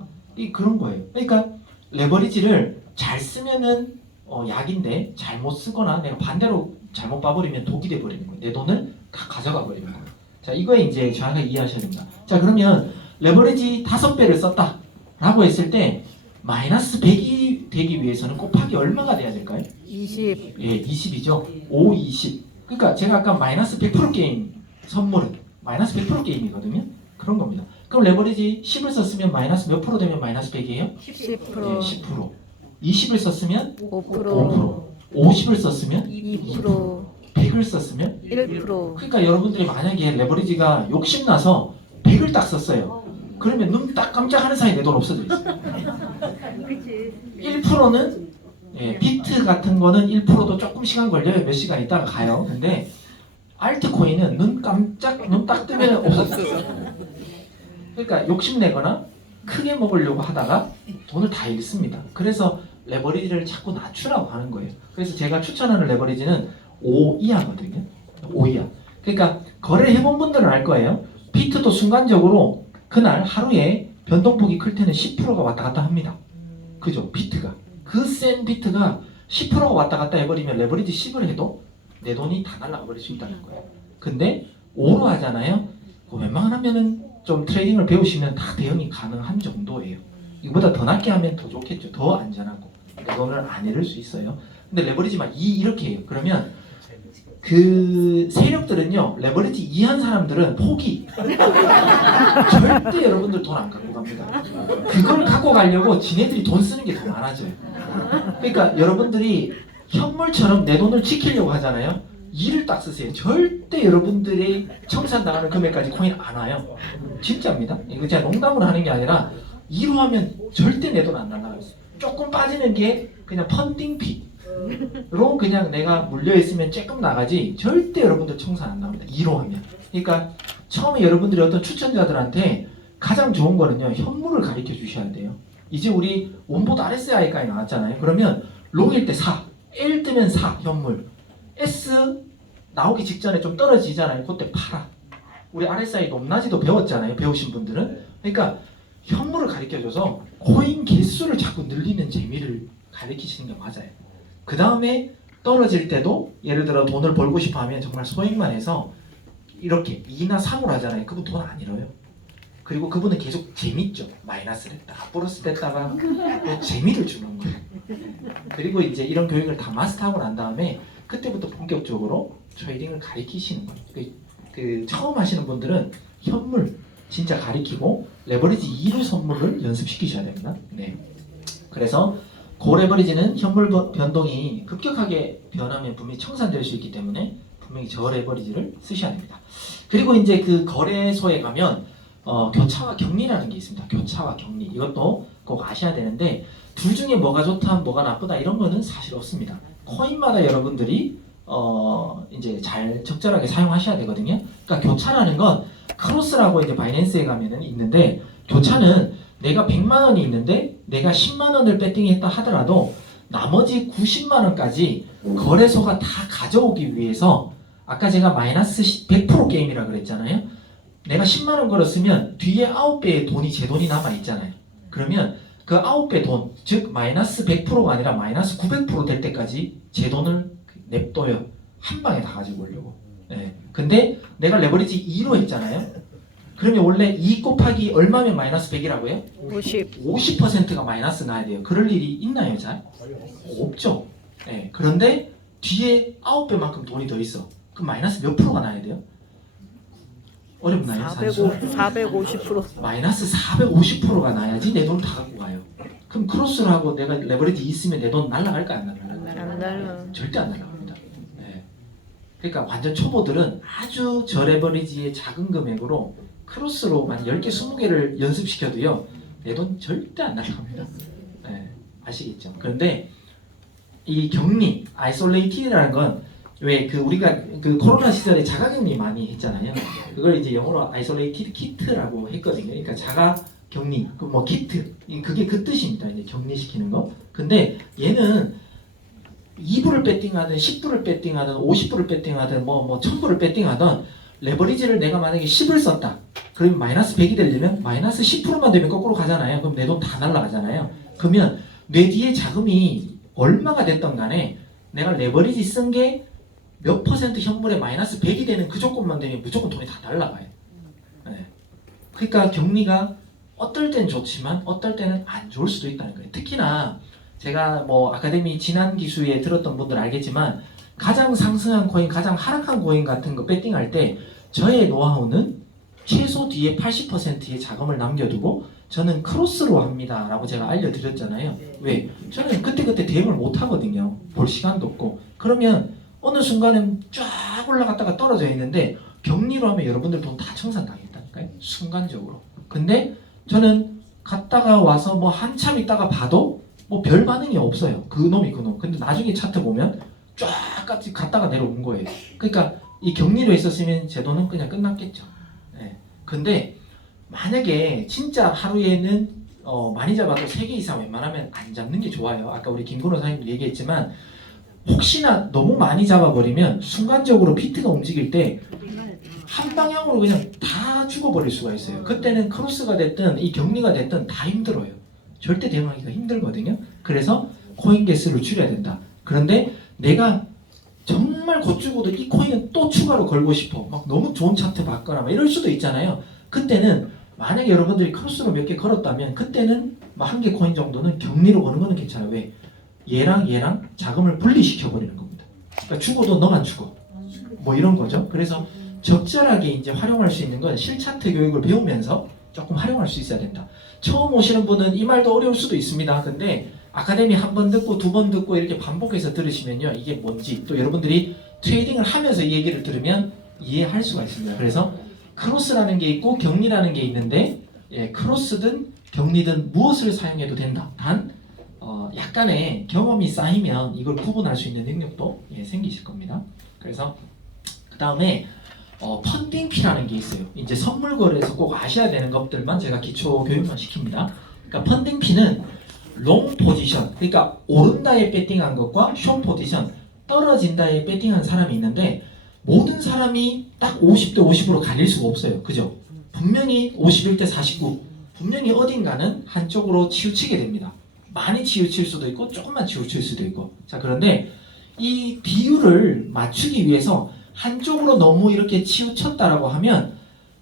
그런 거예요. 그러니까 레버리지를 잘 쓰면은 약인데 잘못 쓰거나 내가 반대로 잘못 봐버리면 독이 돼버리는 거예요. 내 돈을 다 가져가 버리는 거예요. 자, 이거에 이제 정확하게 이해하셔야 됩니다. 자, 그러면 레버리지 5배를 썼다 라고 했을 때 마이너스 100이 되기 위해서는 곱하기 얼마가 돼야 될까요? 20. 예, 20이죠. 5, 20. 그러니까 제가 아까 마이너스 100% 게임 선물은 마이너스 100% 게임이거든요. 그런 겁니다. 그럼 레버리지 10을 썼으면 마이너스 몇 프로 되면 마이너스 100이에요? 10%. 예, 10%. 20을 썼으면 5%. 50을 썼으면 2%. 100을 썼으면 1%. 그러니까 여러분들이 만약에 레버리지가 욕심나서 100을 딱 썼어요. 그러면 눈 딱 깜짝하는 사이에 내 돈 없어져 있어요. 1%는 비트 같은 거는 1%도 조금 시간 걸려요. 몇 시간 있다가 가요. 근데 알트코인은 눈 딱 뜨면 없어졌어요. 그러니까 욕심내거나 크게 먹으려고 하다가 돈을 다 잃습니다. 그래서 레버리지를 자꾸 낮추라고 하는 거예요. 그래서 제가 추천하는 레버리지는 5 이하거든요. 5 이하. 그러니까 거래를 해본 분들은 알 거예요. 피트도 순간적으로 그날 하루에 변동폭이 클 때는 10%가 왔다 갔다 합니다. 그죠? 비트가. 그 센 비트가 10%가 왔다 갔다 해버리면 레버리지 10을 해도 내 돈이 다 날아가 버릴 수 있다는 거예요. 근데 5로 하잖아요. 웬만하면은 좀 트레이딩을 배우시면 다 대응이 가능한 정도예요. 이거보다 더 낮게 하면 더 좋겠죠. 더 안전하고 내 돈을 안 잃을 수 있어요. 근데 레버리지만 2 이렇게 해요. 그러면 그 세력들은요, 레버리지 2한 사람들은 포기. 절대 여러분들 돈 안 갖고 갑니다. 그걸 갖고 가려고 지네들이 돈 쓰는 게 더 많아져요. 그러니까 여러분들이 현물처럼 내 돈을 지키려고 하잖아요. 2를 딱 쓰세요. 절대 여러분들이 청산당하는 금액까지 코인 안 와요. 진짜입니다. 이거 제가 농담으로 하는 게 아니라 2로 하면 절대 내 돈 안 날라가요. 조금 빠지는 게 그냥 펀딩피로 그냥 내가 물려있으면 조금 나가지 절대 여러분들 청산 안 나옵니다. 2로 하면. 그러니까 처음에 여러분들이 어떤 추천자들한테 가장 좋은 거는요, 현물을 가르쳐 주셔야 돼요. 이제 우리 원보드 RSI까지 나왔잖아요. 그러면 롱일 때 4, L 뜨면 4 현물, S 나오기 직전에 좀 떨어지잖아요. 그때 팔아. 우리 RSI 높낮이도 배웠잖아요. 배우신 분들은. 그러니까 현물을 가르쳐줘서 코인 개수를 자꾸 늘리는 재미를 가르치시는 게 맞아요. 그 다음에 떨어질 때도 예를 들어 돈을 벌고 싶어 하면 정말 소액만 해서 이렇게 2나 3으로 하잖아요. 그분 돈 안 잃어요. 그리고 그분은 계속 재밌죠. 마이너스 됐다가 플러스 됐다가 또 재미를 주는 거예요. 그리고 이제 이런 교육을 다 마스터하고 난 다음에 그때부터 본격적으로 트레이딩을 가르치시는 거예요. 그 처음 하시는 분들은 현물 진짜 가리키고 레버리지 2로 선물을 연습시키셔야 됩니다. 네. 그래서 고레버리지는 현물 변동이 급격하게 변하면 분명히 청산될 수 있기 때문에 분명히 저레버리지를 쓰셔야 됩니다. 그리고 이제 그 거래소에 가면 교차와 격리라는 게 있습니다. 교차와 격리. 이것도 꼭 아셔야 되는데 둘 중에 뭐가 좋다, 뭐가 나쁘다 이런 거는 사실 없습니다. 코인마다 여러분들이 이제 잘 적절하게 사용하셔야 되거든요. 그러니까 교차라는 건 크로스라고 이제 바이낸스에 가면은 있는데 교차는 내가 100만 원이 있는데 내가 10만 원을 배팅했다 하더라도 나머지 90만 원까지 거래소가 다 가져오기 위해서 아까 제가 마이너스 100% 게임이라 그랬잖아요. 내가 10만 원 걸었으면 뒤에 9배의 돈이 제 돈이 남아 있잖아요. 그러면 그 9배 돈, 즉 마이너스 100%가 아니라 마이너스 900% 될 때까지 제 돈을 냅둬요. 한 방에 다 가지고 오려고. 네. 근데 내가 레버리지 2로 했잖아요. 그러면 원래 2 곱하기 얼마면 마이너스 100이라고요? 50. 50%가 마이너스 나야 돼요. 그럴 일이 있나요, 잘? 없죠. 네. 그런데 뒤에 9배만큼 돈이 더 있어. 그럼 마이너스 몇 프로가 나야 돼요? 어렵나요? 450%. 마이너스 450%가 나야지 내 돈 다 갖고 가요. 그럼 크로스를 하고 내가 레버리지 있으면 내 돈 날라갈까 안 날라갈까요? 안 날라. 절대 안 날라갑니다. 네. 그러니까 완전 초보들은 아주 저레버리지의 작은 금액으로 크로스로 만 10개, 20개를 연습시켜도요 내 돈 절대 안 날라갑니다. 네. 아시겠죠? 그런데 이 격리, 아이솔레이티드라는 건 왜 그 우리가 그 코로나 시절에 자가격리 많이 했잖아요. 그걸 이제 영어로 아이솔레이티드 키트라고 했거든요. 그러니까 자가 격리, 그 뭐 키트, 그게 그 뜻입니다. 이제 격리시키는 거. 근데 얘는 2불을 배팅하든 10불을 배팅하든 50불을 배팅하든 뭐 1000불을 배팅하든 레버리지를 내가 만약에 10을 썼다. 그러면 마이너스 100이 되려면 마이너스 10%만 되면 거꾸로 가잖아요. 그럼 내 돈 다 날라가잖아요. 그러면 내 뒤에 자금이 얼마가 됐던 간에 내가 레버리지 쓴 게 몇 퍼센트 현물에 마이너스 100이 되는 그 조건만 되면 무조건 돈이 다 날라가요. 네. 그러니까 격리가 어떨 땐 좋지만 어떨 때는 안 좋을 수도 있다는 거예요. 특히나 제가 뭐 아카데미 지난 기수에 들었던 분들 알겠지만 가장 상승한 코인, 가장 하락한 코인 같은 거 배팅할 때 저의 노하우는 최소 뒤에 80%의 자금을 남겨두고 저는 크로스로 합니다 라고 제가 알려드렸잖아요. 왜? 저는 그때그때 대응을 못 하거든요. 볼 시간도 없고. 그러면 어느 순간은 쫙 올라갔다가 떨어져 있는데 격리로 하면 여러분들 돈 다 청산당했다니까요. 순간적으로. 근데 저는 갔다가 와서 뭐 한참 있다가 봐도 뭐 별 반응이 없어요. 그 놈이 그 놈. 근데 나중에 차트 보면 쫙 같이 갔다가 내려온 거예요. 그러니까 이 격리로 있었으면 제 돈은 그냥 끝났겠죠. 네. 근데 만약에 진짜 하루에는 많이 잡아도 3개 이상 웬만하면 안 잡는 게 좋아요. 아까 우리 김근호 사장님도 얘기했지만 혹시나 너무 많이 잡아버리면 순간적으로 피트가 움직일 때 한 방향으로 그냥 다 죽어버릴 수가 있어요. 그때는 크로스가 됐든 이 격리가 됐든 다 힘들어요. 절대 대응하기가 힘들거든요. 그래서 코인 개수를 줄여야 된다. 그런데 내가 정말 곧 죽어도 이 코인은 또 추가로 걸고 싶어. 막 너무 좋은 차트 받거나 막 이럴 수도 있잖아요. 그때는 만약에 여러분들이 크로스로 몇 개 걸었다면 그때는 막 1개 코인 정도는 격리로 거는 거는 괜찮아요. 왜? 얘랑 자금을 분리시켜 버리는 겁니다. 그러니까 죽어도 너만 죽어. 뭐 이런 거죠. 그래서 적절하게 이제 활용할 수 있는 건 실차트 교육을 배우면서 조금 활용할 수 있어야 된다. 처음 오시는 분은 이 말도 어려울 수도 있습니다. 근데 아카데미 한 번 듣고 2번 듣고 이렇게 반복해서 들으시면요, 이게 뭔지 또 여러분들이 트레이딩을 하면서 이 얘기를 들으면 이해할 수가 있습니다. 그래서 크로스라는 게 있고 격리라는 게 있는데, 크로스든 격리든 무엇을 사용해도 된다. 단 약간의 경험이 쌓이면 이걸 구분할 수 있는 능력도 생기실 겁니다. 그래서 그 다음에 펀딩피라는 게 있어요. 이제 선물 거래에서 꼭 아셔야 되는 것들만 제가 기초 교육만 시킵니다. 그러니까 펀딩피는 롱 포지션, 그러니까 오른다에 배팅한 것과 숏 포지션, 떨어진다에 배팅한 사람이 있는데 모든 사람이 딱 50대 50으로 갈릴 수가 없어요. 그죠? 분명히 51대 49, 분명히 어딘가는 한쪽으로 치우치게 됩니다. 많이 치우칠 수도 있고 조금만 치우칠 수도 있고. 자, 그런데 이 비율을 맞추기 위해서 한쪽으로 너무 이렇게 치우쳤다라고 하면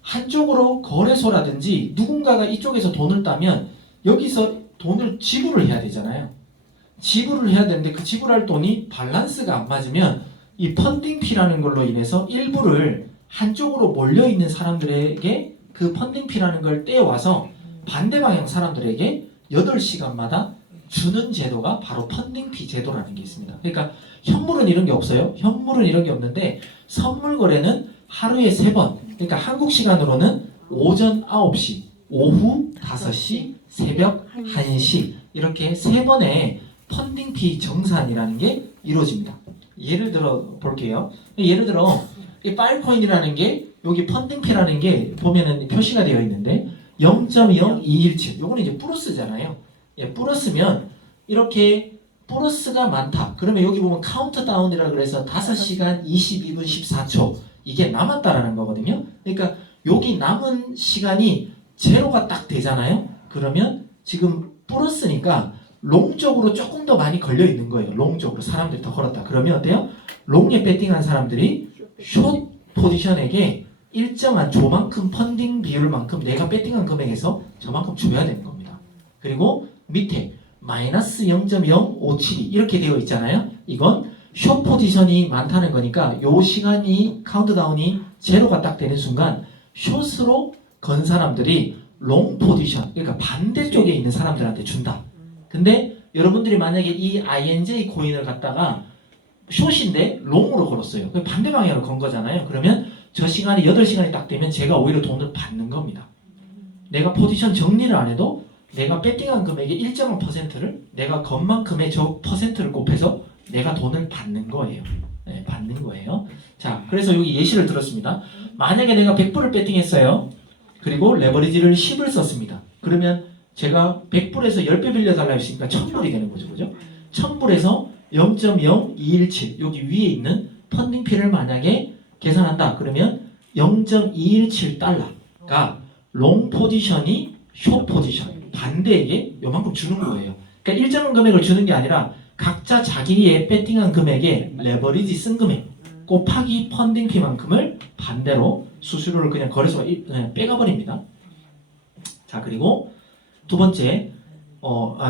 한쪽으로 거래소라든지 누군가가 이쪽에서 돈을 따면 여기서 돈을 지불을 해야 되잖아요. 지불을 해야 되는데 그 지불할 돈이 밸런스가 안 맞으면 이 펀딩피라는 걸로 인해서 일부를 한쪽으로 몰려있는 사람들에게 그 펀딩피라는 걸 떼어와서 반대 방향 사람들에게 8시간마다 주는 제도가 바로 펀딩피 제도라는 게 있습니다. 그러니까 현물은 이런 게 없어요. 현물은 이런 게 없는데 선물 거래는 하루에 3번, 그러니까 한국 시간으로는 오전 9시, 오후 5시, 새벽 1시 이렇게 3번의 펀딩피 정산이라는 게 이루어집니다. 예를 들어 볼게요. 예를 들어 이 파일코인이라는 게 여기 펀딩피라는 게 보면은 표시가 되어 있는데 0.0217 요거는 이제 플러스잖아요. 플러스면 이렇게 플러스가 많다. 그러면 여기 보면 카운트다운이라 그래서 5시간 22분 14초 이게 남았다라는 거거든요. 그러니까 여기 남은 시간이 제로가 딱 되잖아요. 그러면 지금 플러스니까 롱 쪽으로 조금 더 많이 걸려 있는 거예요. 롱 쪽으로 사람들이 더 걸었다. 그러면 어때요? 롱에 배팅한 사람들이 숏 포지션에게 일정한 조만큼 펀딩 비율만큼 내가 배팅한 금액에서 저만큼 줘야 되는 겁니다. 그리고 밑에 마이너스 0.057 이렇게 되어 있잖아요. 이건 숏 포지션이 많다는 거니까 요 시간이 카운트다운이 제로가 딱 되는 순간 숏으로 건 사람들이 롱 포지션, 그러니까 반대쪽에 있는 사람들한테 준다. 근데 여러분들이 만약에 이 INJ 코인을 갖다가 숏인데 롱으로 걸었어요. 반대 방향으로 건 거잖아요. 그러면 저 시간이 8시간이 딱 되면 제가 오히려 돈을 받는 겁니다. 내가 포지션 정리를 안 해도 내가 배팅한 금액의 일정한 퍼센트를 내가 건 만큼의 저 퍼센트를 곱해서 내가 돈을 받는 거예요. 네, 받는 거예요. 자, 그래서 여기 예시를 들었습니다. 만약에 내가 100불을 배팅했어요. 그리고 레버리지를 10을 썼습니다. 그러면 제가 100불에서 10배 빌려달라 했으니까 1000불이 되는 거죠. 그죠? 1000불에서 0.0217 여기 위에 있는 펀딩피를 만약에 계산한다. 그러면 0.217달러가 롱 포지션이 숏 포지션 반대에게 요만큼 주는 거예요. 그러니까 일정한 금액을 주는 게 아니라 각자 자기의 배팅한 금액에 레버리지 쓴 금액 곱하기 펀딩피만큼을 반대로 수수료를 그냥 거래소가 그냥 빼가버립니다. 자, 그리고 두 번째,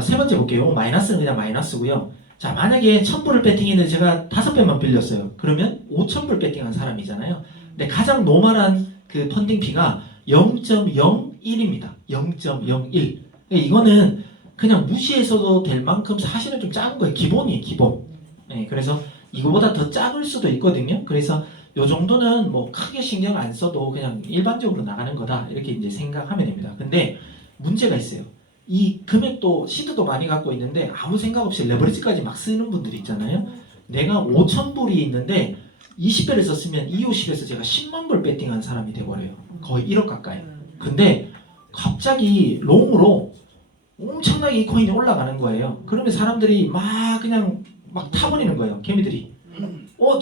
세 번째 볼게요. 마이너스는 그냥 마이너스고요. 자, 만약에 1000불을 배팅했는데 제가 5배만 빌렸어요. 그러면 5000불 배팅한 사람이잖아요. 근데 가장 노멀한 그 펀딩피가 0.01입니다. 0.01. 이거는 그냥 무시해서도 될 만큼 사실은 좀 작은 거예요. 기본이에요, 기본. 네, 그래서 이거보다 더 작을 수도 있거든요. 그래서 요 정도는 뭐 크게 신경 안 써도 그냥 일반적으로 나가는 거다. 이렇게 이제 생각하면 됩니다. 근데 문제가 있어요. 이 금액도 시드도 많이 갖고 있는데 아무 생각 없이 레버리지까지 막 쓰는 분들이 있잖아요. 내가 5,000불이 있는데 20배를 썼으면 250에서 제가 10만 불 배팅한 사람이 돼버려요. 거의 1억 가까이. 근데 갑자기 롱으로 엄청나게 이 코인이 올라가는 거예요. 그러면 사람들이 막 그냥 막 타버리는 거예요. 개미들이.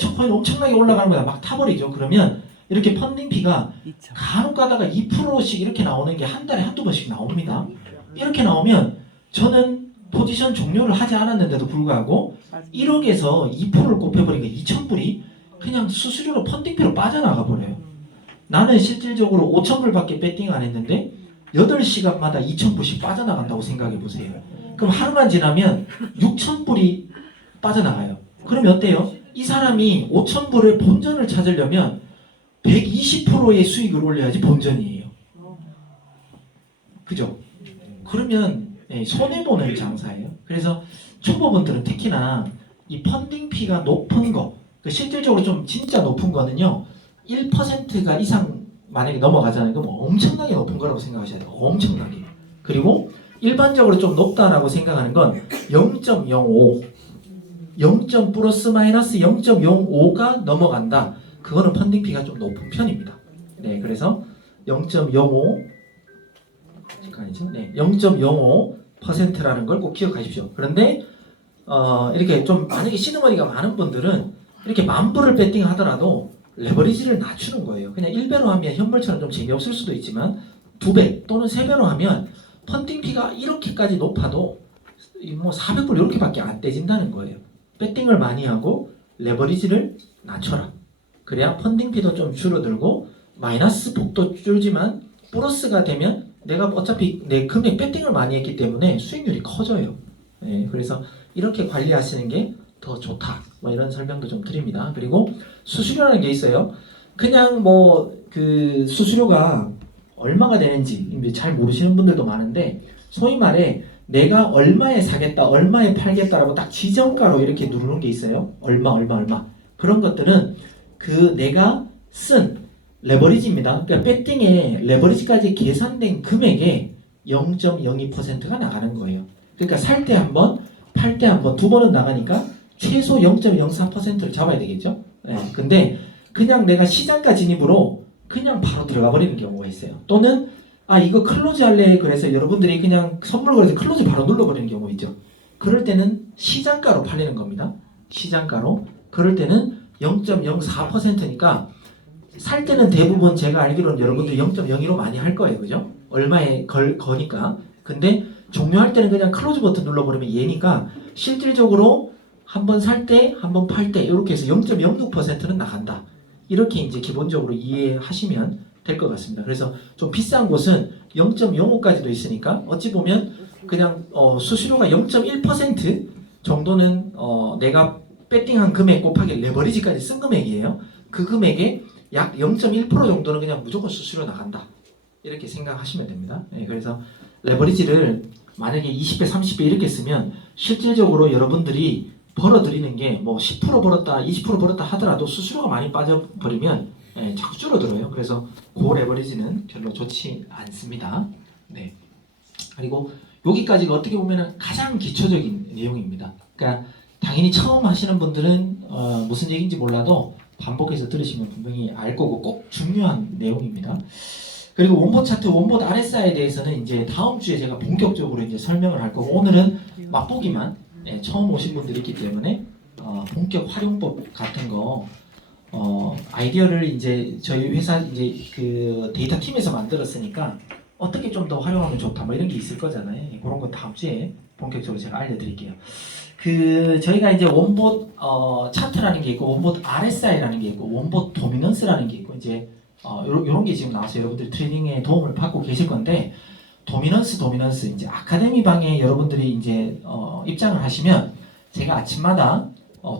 저 코인 엄청나게 올라가는 거야. 막 타버리죠. 그러면 이렇게 펀딩피가 간혹 가다가 2%씩 이렇게 나오는 게 한 달에 한두 번씩 나옵니다. 이렇게 나오면 저는 포지션 종료를 하지 않았는데도 불구하고 1억에서 2%를 꼽혀버리니까 2,000불이 그냥 수수료로 펀딩피로 빠져나가 버려요. 나는 실질적으로 5,000불밖에 배팅 안 했는데 8시간마다 2,000불씩 빠져나간다고 생각해 보세요. 그럼 하루만 지나면 6,000불이 빠져나가요. 그러면 어때요? 이 사람이 5,000불의 본전을 찾으려면 120%의 수익을 올려야지 본전이에요. 그죠? 그러면 손해보는 장사예요. 그래서 초보분들은 특히나 이 펀딩피가 높은 거, 실질적으로 좀 진짜 높은 거는요, 1%가 이상 만약에 넘어가잖아요. 그럼 엄청나게 높은 거라고 생각하셔야 돼요. 엄청나게. 그리고 일반적으로 좀 높다라고 생각하는 건 0.05, 0. 플러스 마이너스 0.05가 넘어간다. 그거는 펀딩피가 좀 높은 편입니다. 네, 그래서 0.05 잠깐이죠. 네, 0.05%라는 걸 꼭 기억하십시오. 그런데 이렇게 좀 만약에 시드머니가 많은 분들은 이렇게 10,000불을 배팅하더라도 레버리지를 낮추는 거예요. 그냥 1배로 하면 현물처럼 좀 재미없을 수도 있지만 2배 또는 3배로 하면 펀딩피가 이렇게까지 높아도 뭐 400불 이렇게밖에 안 떼진다는 거예요. 배팅을 많이 하고 레버리지를 낮춰라. 그래야 펀딩피도 좀 줄어들고 마이너스 폭도 줄지만 플러스가 되면 내가 어차피 내 금액 배팅을 많이 했기 때문에 수익률이 커져요. 네, 그래서 이렇게 관리하시는 게 더 좋다. 뭐 이런 설명도 좀 드립니다. 그리고 수수료라는 게 있어요. 그냥 뭐 그 수수료가 얼마가 되는지 잘 모르시는 분들도 많은데 소위 말해 내가 얼마에 사겠다, 얼마에 팔겠다라고 딱 지정가로 이렇게 누르는 게 있어요. 얼마. 그런 것들은 그 내가 쓴 레버리지입니다. 그러니까 배팅에 레버리지까지 계산된 금액의 0.02%가 나가는 거예요. 그러니까 살 때 한 번, 팔 때 한 번, 두 번은 나가니까 최소 0.04%를 잡아야 되겠죠. 네. 근데 그냥 내가 시장가 진입으로 그냥 바로 들어가 버리는 경우가 있어요. 또는 이거 클로즈 할래 그래서 여러분들이 그냥 선물 거래서 클로즈 바로 눌러버리는 경우 있죠. 그럴 때는 시장가로 팔리는 겁니다. 시장가로. 그럴 때는 0.04%니까 살 때는 대부분 제가 알기로는 여러분들 0.02로 많이 할 거예요. 그죠? 얼마에 거니까. 근데 종료할 때는 그냥 클로즈 버튼 눌러버리면 얘니까 실질적으로 한 번 살 때, 한 번 팔 때 이렇게 해서 0.06%는 나간다. 이렇게 이제 기본적으로 이해하시면 될 것 같습니다. 그래서 좀 비싼 곳은 0.05까지도 있으니까 어찌 보면 그냥 수수료가 0.1% 정도는 내가 배팅한 금액 곱하기 레버리지까지 쓴 금액이에요. 그 금액에 약 0.1% 정도는 그냥 무조건 수수료 나간다. 이렇게 생각하시면 됩니다. 네, 그래서 레버리지를 만약에 20배, 30배 이렇게 쓰면 실질적으로 여러분들이 벌어들이는 게 뭐 10% 벌었다, 20% 벌었다 하더라도 수수료가 많이 빠져버리면 자꾸 줄어들어요. 그래서 그 레버리지는 별로 좋지 않습니다. 네. 그리고 여기까지가 어떻게 보면 가장 기초적인 내용입니다. 그러니까 당연히 처음 하시는 분들은 무슨 얘기인지 몰라도 반복해서 들으시면 분명히 알 거고 꼭 중요한 내용입니다. 그리고 원봇 차트, 원봇 RSI에 대해서는 이제 다음 주에 제가 본격적으로 이제 설명을 할 거고 오늘은 맛보기만 처음 오신 분들이 있기 때문에 본격 활용법 같은 거 아이디어를 이제 저희 회사 이제 그 데이터 팀에서 만들었으니까 어떻게 좀 더 활용하면 좋다 뭐 이런 게 있을 거잖아요. 그런 거 다음 주에 본격적으로 제가 알려드릴게요. 그 저희가 이제 원봇 차트라는 게 있고 원봇 RSI라는 게 있고 원봇 도미넌스라는 게 있고 이제 요런 게 지금 나와서 여러분들이 트레이닝에 도움을 받고 계실 건데 도미넌스 이제 아카데미 방에 여러분들이 이제 입장을 하시면 제가 아침마다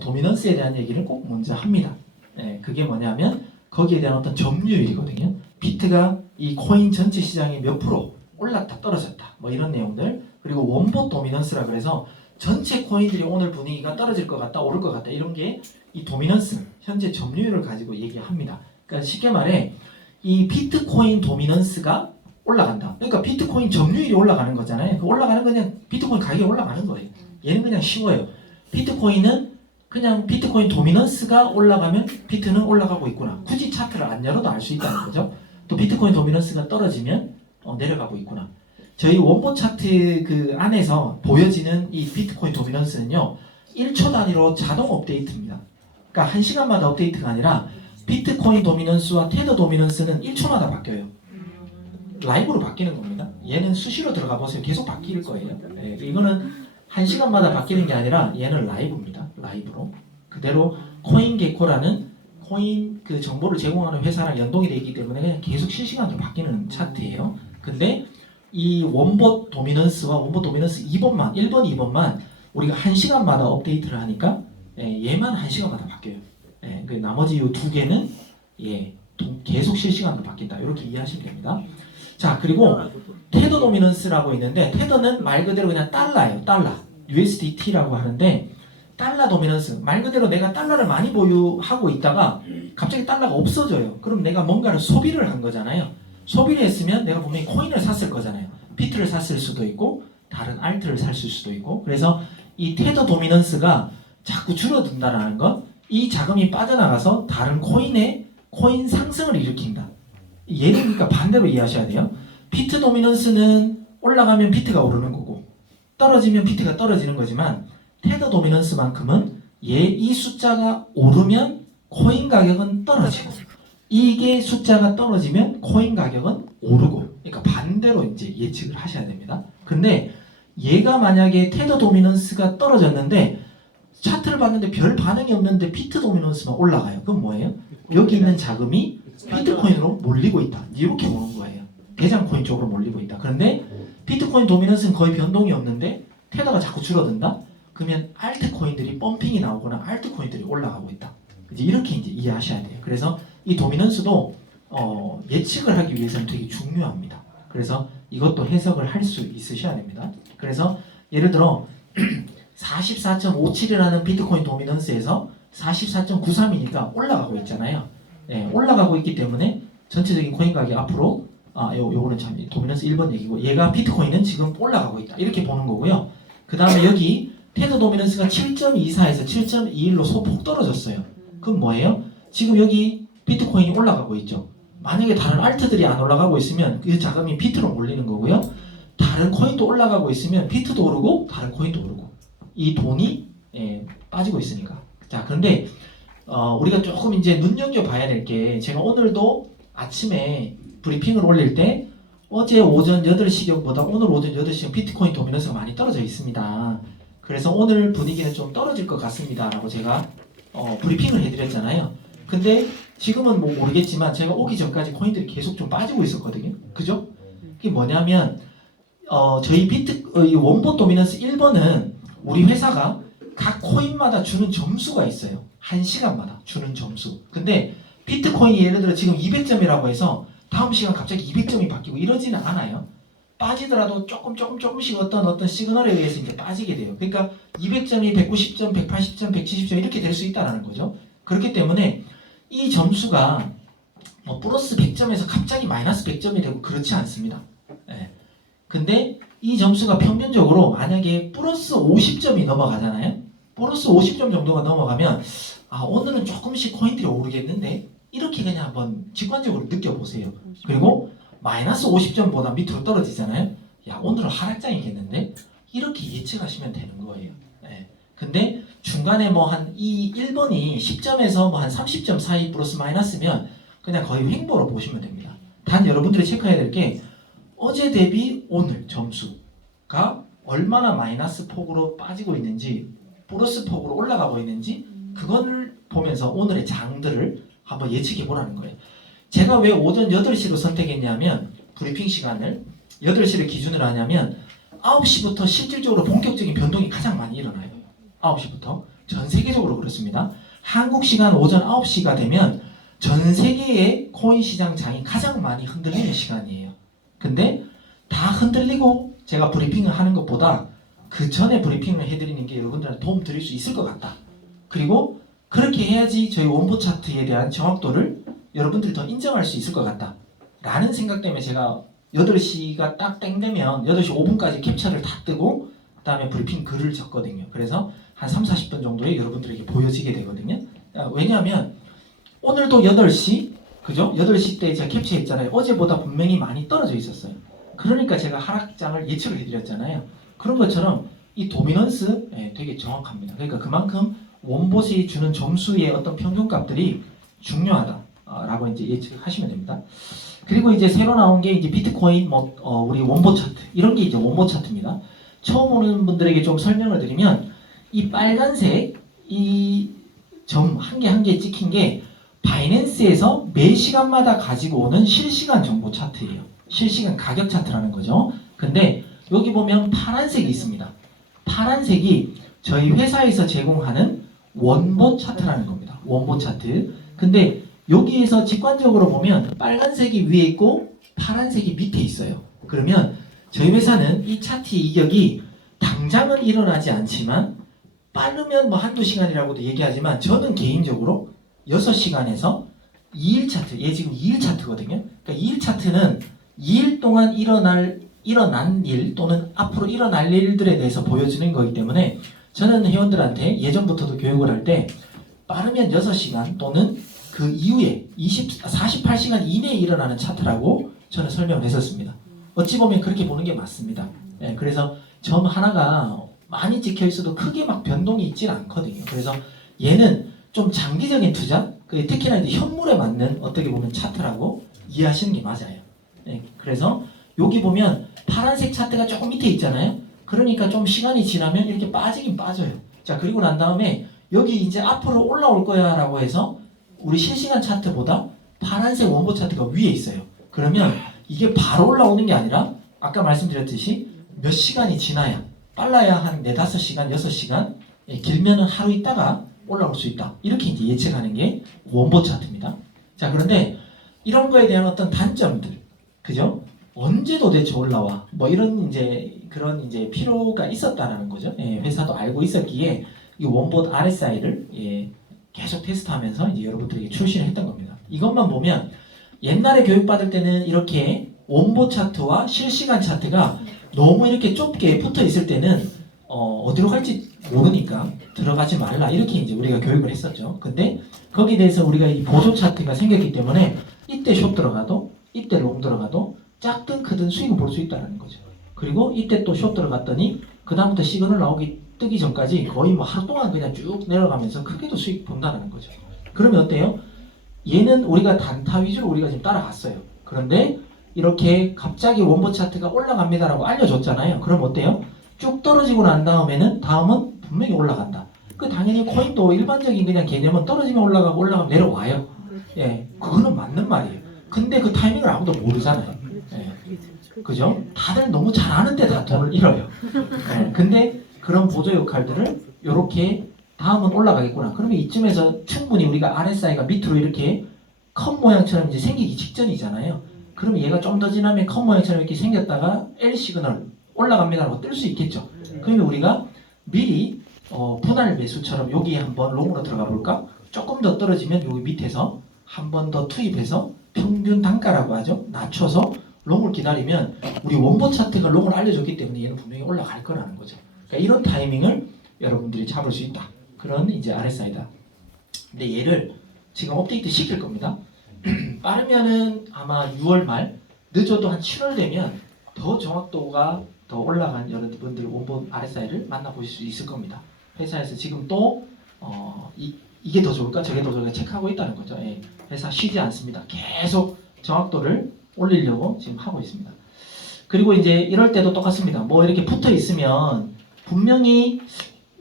도미넌스에 대한 얘기를 꼭 먼저 합니다. 네, 그게 뭐냐면 거기에 대한 어떤 점유율이거든요. 비트가 이 코인 전체 시장에 몇 프로 올랐다 떨어졌다 뭐 이런 내용들. 그리고 원봇 도미넌스라 그래서 전체 코인들이 오늘 분위기가 떨어질 것 같다 오를 것 같다 이런 게 이 도미넌스 현재 점유율을 가지고 얘기합니다. 그러니까 쉽게 말해 이 비트코인 도미넌스가 올라간다. 그러니까 비트코인 점유율이 올라가는 거잖아요. 그 올라가는 건 그냥 비트코인 가격이 올라가는 거예요. 얘는 그냥 쉬워요. 비트코인은 그냥 비트코인 도미넌스가 올라가면 비트는 올라가고 있구나. 굳이 차트를 안 열어도 알 수 있다는 거죠. 또 비트코인 도미넌스가 떨어지면 내려가고 있구나. 저희 원본 차트 그 안에서 보여지는 이 비트코인 도미넌스는요 1초 단위로 자동 업데이트입니다. 그러니까 1시간마다 업데이트가 아니라 비트코인 도미넌스와 테더 도미넌스는 1초마다 바뀌어요. 라이브로 바뀌는 겁니다. 얘는 수시로 들어가 보세요. 계속 바뀔 거예요. 네, 이거는 1시간마다 바뀌는 게 아니라 얘는 라이브입니다. 라이브로 그대로 코인게코라는 코인 그 정보를 제공하는 회사랑 연동이 되어 있기 때문에 그냥 계속 실시간으로 바뀌는 차트예요. 근데 이 원봇 도미넌스와 원봇 도미넌스 2번만 1번 2번만 우리가 1시간마다 업데이트를 하니까 얘만 1시간마다 바뀌어요. 그 나머지 이 두 개는 계속 실시간으로 바뀐다. 이렇게 이해하시면 됩니다. 자, 그리고 테더 도미넌스라고 있는데 테더는 말 그대로 그냥 달러예요. 달러. USDT라고 하는데 달러 도미넌스. 말 그대로 내가 달러를 많이 보유하고 있다가 갑자기 달러가 없어져요. 그럼 내가 뭔가를 소비를 한 거잖아요. 소비를 했으면 내가 분명히 코인을 샀을 거잖아요. 비트를 샀을 수도 있고 다른 알트를 샀을 수도 있고 그래서 이 테더 도미넌스가 자꾸 줄어든다라는 건 이 자금이 빠져나가서 다른 코인 상승을 일으킨다. 얘는 그러니까 반대로 이해하셔야 돼요. 비트 도미넌스는 올라가면 비트가 오르는 거고 떨어지면 비트가 떨어지는 거지만 테더 도미넌스만큼은 이 숫자가 오르면 코인 가격은 떨어지고 이게 숫자가 떨어지면 코인 가격은 오르고 그러니까 반대로 이제 예측을 하셔야 됩니다. 근데 얘가 만약에 테더 도미넌스가 떨어졌는데 차트를 봤는데 별 반응이 없는데 비트 도미넌스만 올라가요. 그럼 뭐예요? 여기 있는 자금이 비트코인으로 몰리고 있다. 이렇게 보는 거예요. 대장 코인 쪽으로 몰리고 있다. 그런데 비트코인 도미넌스는 거의 변동이 없는데 테더가 자꾸 줄어든다? 그러면 알트코인들이 펌핑이 나오거나 알트코인들이 올라가고 있다. 이렇게 이제 이해하셔야 돼요. 그래서 이 도미넌스도 예측을 하기 위해서는 되게 중요합니다. 그래서 이것도 해석을 할 수 있으셔야 됩니다. 그래서 예를 들어 44.57이라는 비트코인 도미넌스에서 44.93이니까 올라가고 있잖아요. 올라가고 있기 때문에 전체적인 코인 가격 앞으로 요거는 참 도미넌스 1번 얘기고 얘가 비트코인은 지금 올라가고 있다. 이렇게 보는 거고요. 그 다음에 여기 테더 도미넌스가 7.24에서 7.21로 소폭 떨어졌어요. 그럼 뭐예요? 지금 여기 비트코인이 올라가고 있죠. 만약에 다른 알트들이 안 올라가고 있으면 그 자금이 비트로 몰리는 거고요. 다른 코인도 올라가고 있으면 비트도 오르고 다른 코인도 오르고 이 돈이 빠지고 있으니까. 자, 그런데 우리가 조금 이제 눈여겨봐야 될 게 제가 오늘도 아침에 브리핑을 올릴 때 어제 오전 8시경보다 오늘 오전 8시경 비트코인 도미넌스가 많이 떨어져 있습니다. 그래서 오늘 분위기는 좀 떨어질 것 같습니다 라고 제가 브리핑을 해드렸잖아요. 근데 지금은 뭐 모르겠지만 제가 오기 전까지 코인들이 계속 좀 빠지고 있었거든요. 그죠? 그게 뭐냐면 저희 이 원본 도미넌스 1번은 우리 회사가 각 코인마다 주는 점수가 있어요. 1시간마다 주는 점수. 근데 비트코인이 예를 들어 지금 200점이라고 해서 다음 시간 갑자기 200점이 바뀌고 이러지는 않아요. 빠지더라도 조금씩 어떤 시그널에 의해서 이제 빠지게 돼요. 그러니까 200점이 190점, 180점, 170점 이렇게 될 수 있다는 거죠. 그렇기 때문에 이 점수가 뭐 플러스 100점에서 갑자기 마이너스 100점이 되고 그렇지 않습니다. 근데 이 점수가 평균적으로 만약에 플러스 50점이 넘어가잖아요. 플러스 50점 정도가 넘어가면 오늘은 조금씩 코인들이 오르겠는데 이렇게 그냥 한번 직관적으로 느껴보세요. 그리고 마이너스 50점보다 밑으로 떨어지잖아요. 야, 오늘은 하락장이겠는데 이렇게 예측하시면 되는 거예요. 근데 중간에 뭐 한 이 1번이 10점에서 뭐 한 30점 사이 플러스 마이너스면 그냥 거의 횡보로 보시면 됩니다. 단 여러분들이 체크해야 될 게 어제 대비 오늘 점수가 얼마나 마이너스 폭으로 빠지고 있는지 플러스 폭으로 올라가고 있는지 그거를 보면서 오늘의 장들을 한번 예측해 보라는 거예요. 제가 왜 오전 8시로 선택했냐면 브리핑 시간을 8시를 기준으로 하냐면 9시부터 실질적으로 본격적인 변동이 가장 많이 일어나요. 9시부터 전 세계적으로 그렇습니다. 한국 시간 오전 9시가 되면 전 세계의 코인 시장 장이 가장 많이 흔들리는 시간이에요. 근데 다 흔들리고 제가 브리핑을 하는 것보다 그 전에 브리핑을 해드리는 게 여러분들한테 도움 드릴 수 있을 것 같다. 그리고 그렇게 해야지 저희 원본 차트에 대한 정확도를 여러분들이 더 인정할 수 있을 것 같다 라는 생각 때문에 제가 8시가 딱 땡되면 8시 5분까지 캡처를 다 뜨고 그 다음에 브리핑 글을 적거든요. 그래서 한 3-40분 정도에 여러분들에게 보여지게 되거든요. 왜냐하면 오늘도 8시 그죠? 8시 때 제가 캡처했잖아요. 어제보다 분명히 많이 떨어져 있었어요. 그러니까 제가 하락장을 예측을 해드렸잖아요. 그런 것처럼 이 도미넌스 되게 정확합니다. 그러니까 그만큼 원봇이 주는 점수의 어떤 평균값들이 중요하다라고 이제 예측하시면 됩니다. 그리고 이제 새로 나온 게 이제 비트코인 우리 원봇 차트 이런 게 이제 원봇 차트입니다. 처음 오는 분들에게 좀 설명을 드리면 이 빨간색 이 점 한 개 한 개 찍힌 게 바이낸스에서 매 시간마다 가지고 오는 실시간 정보 차트예요. 실시간 가격 차트라는 거죠. 근데 여기 보면 파란색이 있습니다. 파란색이 저희 회사에서 제공하는 원봇 차트라는 겁니다. 원봇 차트. 근데 여기에서 직관적으로 보면 빨간색이 위에 있고 파란색이 밑에 있어요. 그러면 저희 회사는 이 차트 이격이 당장은 일어나지 않지만 빠르면 뭐 한두 시간이라고도 얘기하지만 저는 개인적으로 6시간에서 2일 차트, 얘 지금 2일 차트거든요. 그러니까 2일 차트는 2일 동안 일어난 일 또는 앞으로 일어날 일들에 대해서 보여주는 거기 때문에 저는 회원들한테 예전부터도 교육을 할 때 빠르면 6시간 또는 그 이후에 48시간 이내에 일어나는 차트라고 저는 설명을 했었습니다. 어찌 보면 그렇게 보는 게 맞습니다. 그래서 점 하나가 많이 찍혀 있어도 크게 막 변동이 있지는 않거든요. 그래서 얘는 좀 장기적인 투자, 특히나 이제 현물에 맞는 어떻게 보면 차트라고 이해하시는 게 맞아요. 그래서 여기 보면 파란색 차트가 조금 밑에 있잖아요. 그러니까 좀 시간이 지나면 이렇게 빠지긴 빠져요. 자, 그리고 난 다음에 여기 이제 앞으로 올라올 거야 라고 해서 우리 실시간 차트보다 파란색 원본 차트가 위에 있어요. 그러면 이게 바로 올라오는 게 아니라 아까 말씀드렸듯이 몇 시간이 지나야 빨라야 한 4, 5시간, 6시간 길면은 하루 있다가 올라올 수 있다. 이렇게 이제 예측하는 게 원본 차트입니다. 자, 그런데 이런 거에 대한 어떤 단점들, 그죠? 언제 도대체 올라와? 뭐 이런 이제 그런 이제 필요가 있었다라는 거죠. 회사도 알고 있었기에 이 원본 RSI를 계속 테스트하면서 이제 여러분들에게 출시를 했던 겁니다. 이것만 보면 옛날에 교육받을 때는 이렇게 원본 차트와 실시간 차트가 너무 이렇게 좁게 붙어 있을 때는 어디로 갈지 모르니까 들어가지 말라 이렇게 이제 우리가 교육을 했었죠. 근데 거기에 대해서 우리가 이 보조 차트가 생겼기 때문에 이때 숏 들어가도 이때 롱 들어가도 작든 크든 수익을 볼 수 있다는 거죠. 그리고 이때 또 숏 들어갔더니 그 다음부터 시그널 뜨기 전까지 거의 뭐 하루 동안 그냥 쭉 내려가면서 크게도 수익 본다는 거죠. 그러면 어때요? 얘는 우리가 단타 위주로 우리가 지금 따라갔어요. 그런데 이렇게 갑자기 원본 차트가 올라갑니다라고 알려줬잖아요. 그럼 어때요? 쭉 떨어지고 난 다음은 분명히 올라간다. 그 당연히 코인도 일반적인 그냥 개념은 떨어지면 올라가고 올라가면 내려와요. 그거는 맞는 말이에요. 근데 그 타이밍을 아무도 모르잖아요. 그죠? 다들 너무 잘 아는데 다 돈을 잃어요. 근데 그런 보조 역할들을 이렇게 다음은 올라가겠구나. 그러면 이쯤에서 충분히 우리가 RSI가 밑으로 이렇게 컵 모양처럼 이제 생기기 직전이잖아요. 그러면 얘가 좀 더 지나면 컵 모양처럼 이렇게 생겼다가 L 시그널 올라갑니다라고 뜰 수 있겠죠. 그러면 우리가 미리 분할 매수처럼 여기에 한번 롱으로 들어가 볼까? 조금 더 떨어지면 여기 밑에서 한 번 더 투입해서 평균 단가라고 하죠. 낮춰서 롱을 기다리면 우리 원본 차트가 롱을 알려줬기 때문에 얘는 분명히 올라갈 거라는 거죠. 그러니까 이런 타이밍을 여러분들이 잡을 수 있다. 그런 이제 RSI다. 근데 얘를 지금 업데이트 시킬 겁니다. 빠르면은 아마 6월 말, 늦어도 한 7월 되면 더 정확도가 더 올라간 여러분들 원본 RSI를 만나보실 수 있을 겁니다. 회사에서 지금 또 이게 더 좋을까 저게 더 좋을까 체크하고 있다는 거죠. 회사 쉬지 않습니다. 계속 정확도를 올리려고 지금 하고 있습니다. 그리고 이제 이럴 때도 똑같습니다. 뭐 이렇게 붙어 있으면 분명히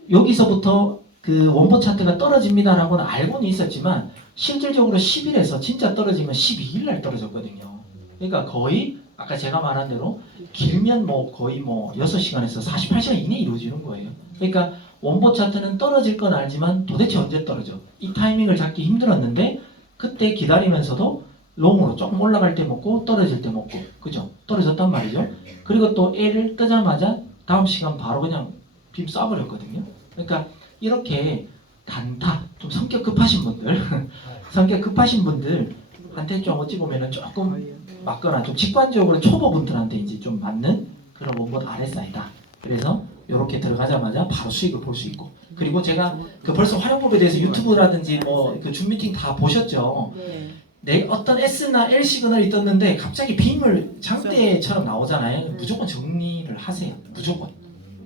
여기서부터 그 원본 차트가 떨어집니다라고는 알고는 있었지만 실질적으로 10일에서 진짜 떨어지면 12일 날 떨어졌거든요. 그러니까 거의 아까 제가 말한 대로 길면 뭐 거의 뭐 6시간에서 48시간 이내에 이루어지는 거예요. 그러니까 원본 차트는 떨어질 건 알지만 도대체 언제 떨어져? 이 타이밍을 잡기 힘들었는데 그때 기다리면서도 롱으로 조금 올라갈 때 먹고 떨어질 때 먹고 그죠? 떨어졌단 말이죠. 그리고 또 L을 뜨자마자 다음 시간 바로 그냥 빔 쏴버렸거든요. 그러니까 이렇게 단타 좀 성격 급하신 분들한테 좀 어찌 보면은 조금 맞거나 좀 직관적으로 초보분들한테 이제 좀 맞는 그런 원본 RSI다. 그래서 이렇게 들어가자마자 바로 수익을 볼 수 있고 그리고 제가 그 벌써 활용법에 대해서 유튜브라든지 뭐 그 줌 미팅 다 보셨죠? 내 어떤 S나 L 시그널이 떴는데 갑자기 빔을 장대처럼 나오잖아요. 무조건 정리를 하세요. 무조건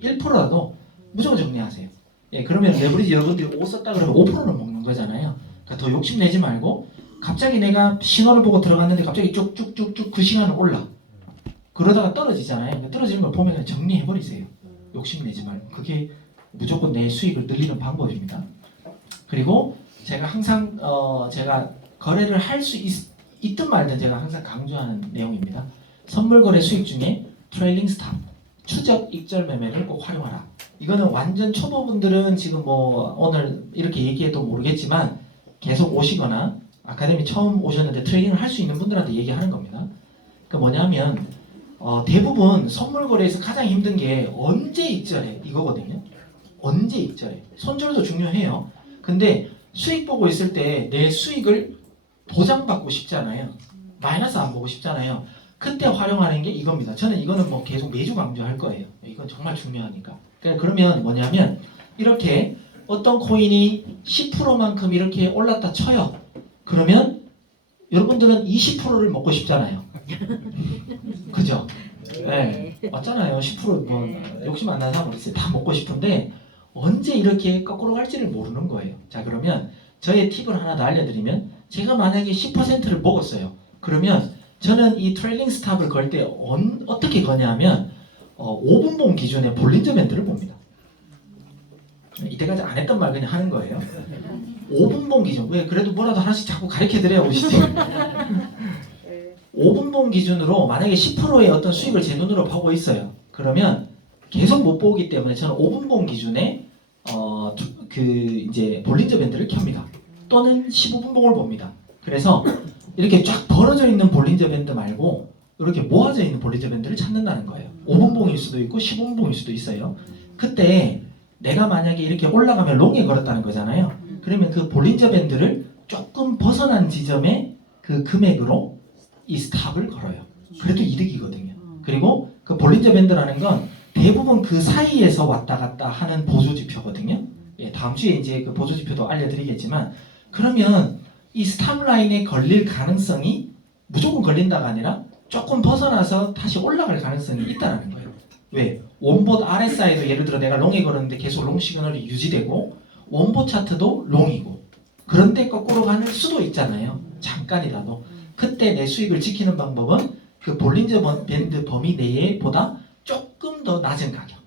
1%라도 무조건 정리하세요. 예, 그러면 레버리지 여러분들이 5 썼다 그러면 5%는 먹는 거잖아요. 그러니까 더 욕심내지 말고 갑자기 내가 신호를 보고 들어갔는데 갑자기 쭉쭉쭉쭉 그 시간은 올라. 그러다가 떨어지잖아요. 그러니까 떨어지는 걸 보면 그냥 정리해버리세요. 욕심내지 말고. 그게 무조건 내 수익을 늘리는 방법입니다. 그리고 제가 항상 제가 거래를 할 수 있든 말든 제가 항상 강조하는 내용입니다. 선물 거래 수익 중에 트레일링 스탑, 추적 익절 매매를 꼭 활용하라. 이거는 완전 초보분들은 지금 뭐 오늘 이렇게 얘기해도 모르겠지만 계속 오시거나 아카데미 처음 오셨는데 트레이딩을 할 수 있는 분들한테 얘기하는 겁니다. 그러니까 뭐냐면 대부분 선물 거래에서 가장 힘든 게 언제 익절해 이거거든요. 언제 익절해. 손절도 중요해요. 근데 수익 보고 있을 때 내 수익을 보장받고 싶잖아요. 마이너스 안 보고 싶잖아요. 그때 활용하는 게 이겁니다. 저는 이거는 뭐 계속 매주 강조할 거예요. 이건 정말 중요하니까. 그러니까 그러면 뭐냐면 이렇게 어떤 코인이 10%만큼 이렇게 올랐다 쳐요. 그러면 여러분들은 20%를 먹고 싶잖아요. 그죠? 네, 맞잖아요. 10%뭐 욕심 안 나는 사람 어디 있어요? 다 먹고 싶은데 언제 이렇게 거꾸로 갈지를 모르는 거예요. 자, 그러면 저의 팁을 하나 더 알려드리면 제가 만약에 10%를 먹었어요. 그러면 저는 이 트레일링 스탑을 걸 때 어떻게 거냐면 5분봉 기준의 볼린저 밴드를 봅니다. 이때까지 안 했던 말 그냥 하는 거예요. 5분봉 기준. 왜 그래도 뭐라도 하나씩 자꾸 가르쳐드려야 오시지. 5분봉 기준으로 만약에 10%의 어떤 수익을 제 눈으로 보고 있어요. 그러면 계속 못 보기 때문에 저는 5분봉 기준에 이제 볼린저 밴드를 켭니다. 또는 15분봉을 봅니다. 그래서 이렇게 쫙 벌어져 있는 볼린저 밴드 말고 이렇게 모아져 있는 볼린저 밴드를 찾는다는 거예요. 5분봉일 수도 있고 15분봉일 수도 있어요. 그때 내가 만약에 이렇게 올라가면 롱에 걸었다는 거잖아요. 그러면 그 볼린저 밴드를 조금 벗어난 지점에 그 금액으로 이 스탑을 걸어요. 그래도 이득이거든요. 그리고 그 볼린저 밴드라는 건 대부분 그 사이에서 왔다 갔다 하는 보조 지표거든요. 예, 다음 주에 이제 그 보조 지표도 알려드리겠지만 그러면 이 스탑 라인에 걸릴 가능성이 무조건 걸린다가 아니라 조금 벗어나서 다시 올라갈 가능성이 있다는 거예요. 왜? 원봇 RSI도 예를 들어 내가 롱에 걸었는데 계속 롱 시그널이 유지되고 원봇 차트도 롱이고 그런데 거꾸로 가는 수도 있잖아요. 잠깐이라도. 그때 내 수익을 지키는 방법은 그 볼린저 밴드 범위 내에보다 조금 더 낮은 가격.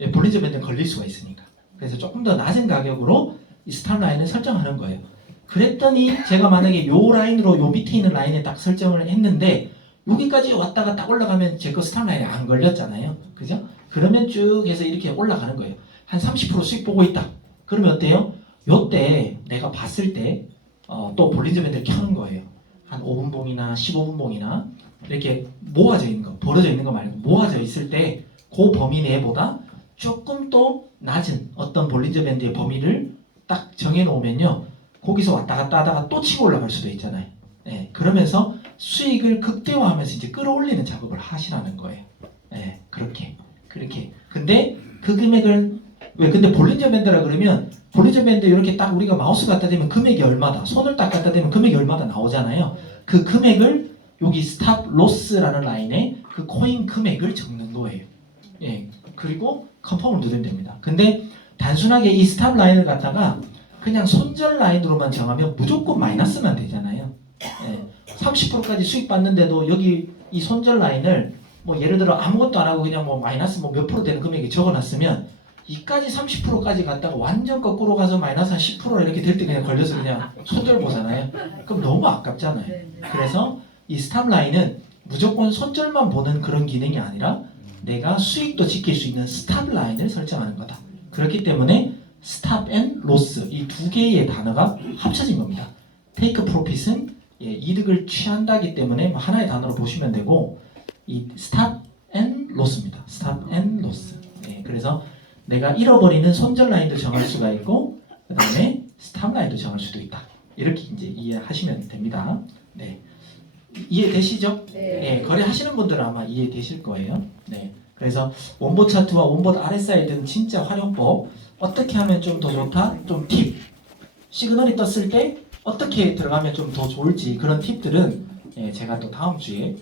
예, 볼린저 밴드는 걸릴 수가 있으니까. 그래서 조금 더 낮은 가격으로 이 스탑 라인을 설정하는 거예요. 그랬더니 제가 만약에 요 라인으로 요 밑에 있는 라인에 딱 설정을 했는데 여기까지 왔다가 딱 올라가면 제 거 스탑 라인에 안 걸렸잖아요. 그죠? 그러면 쭉 해서 이렇게 올라가는 거예요. 한 30% 수익 보고 있다. 그러면 어때요? 요때 내가 봤을 때 또 볼린저 밴드를 켜는 거예요. 한 5분봉이나 15분봉이나 이렇게 모아져 있는 거, 벌어져 있는 거 말고 모아져 있을 때 그 범위 내보다 조금 또 낮은 어떤 볼린저 밴드의 범위를 딱 정해 놓으면요. 거기서 왔다 갔다 하다가 또 치고 올라갈 수도 있잖아요. 예, 그러면서 수익을 극대화하면서 이제 끌어올리는 작업을 하시라는 거예요. 예, 그렇게. 근데 그 금액을 왜 근데 볼린저 밴드라 그러면 볼린저 밴드 이렇게 딱 우리가 마우스 갖다 대면 금액이 얼마다, 손을 딱 갖다 대면 금액이 얼마다 나오잖아요. 그 금액을 여기 스탑 로스라는 라인에 그 코인 금액을 적는 거예요. 예, 그리고 컨펌을 누르면 됩니다. 근데 단순하게 이 스탑 라인을 갖다가 그냥 손절 라인으로만 정하면 무조건 마이너스만 되잖아요. 예, 30%까지 수익 받는데도 여기 이 손절 라인을 뭐 예를 들어 아무것도 안 하고 그냥 뭐 마이너스 뭐 몇 프로 되는 금액에 적어놨으면 이까지 30%까지 갔다가 완전 거꾸로 가서 마이너스 한 10% 이렇게 될 때 그냥 걸려서 그냥 손절 보잖아요. 그럼 너무 아깝잖아요. 그래서 이 스탑 라인은 무조건 손절만 보는 그런 기능이 아니라 내가 수익도 지킬 수 있는 스탑 라인을 설정하는 거다. 그렇기 때문에 스탑 앤 로스 이 두 개의 단어가 합쳐진 겁니다. 테이크 프로핏은 이득을 취한다기 때문에 하나의 단어로 보시면 되고 이 스탑 앤 로스입니다. 스탑 앤 로스. 예, 그래서 내가 잃어버리는 손절 라인도 정할 수가 있고 그 다음에 스탑 라인도 정할 수도 있다. 이렇게 이제 이해하시면 됩니다. 네, 이해되시죠? 네. 거래하시는 분들은 아마 이해되실 거예요. 네, 그래서 원봇 차트와 원봇 RSI 등 진짜 활용법 어떻게 하면 좀 더 좋다? 좀 팁. 시그널이 떴을 때 어떻게 들어가면 좀 더 좋을지 그런 팁들은 제가 또 다음 주에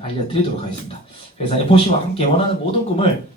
알려드리도록 하겠습니다. 그래서 FOC와 함께 원하는 모든 꿈을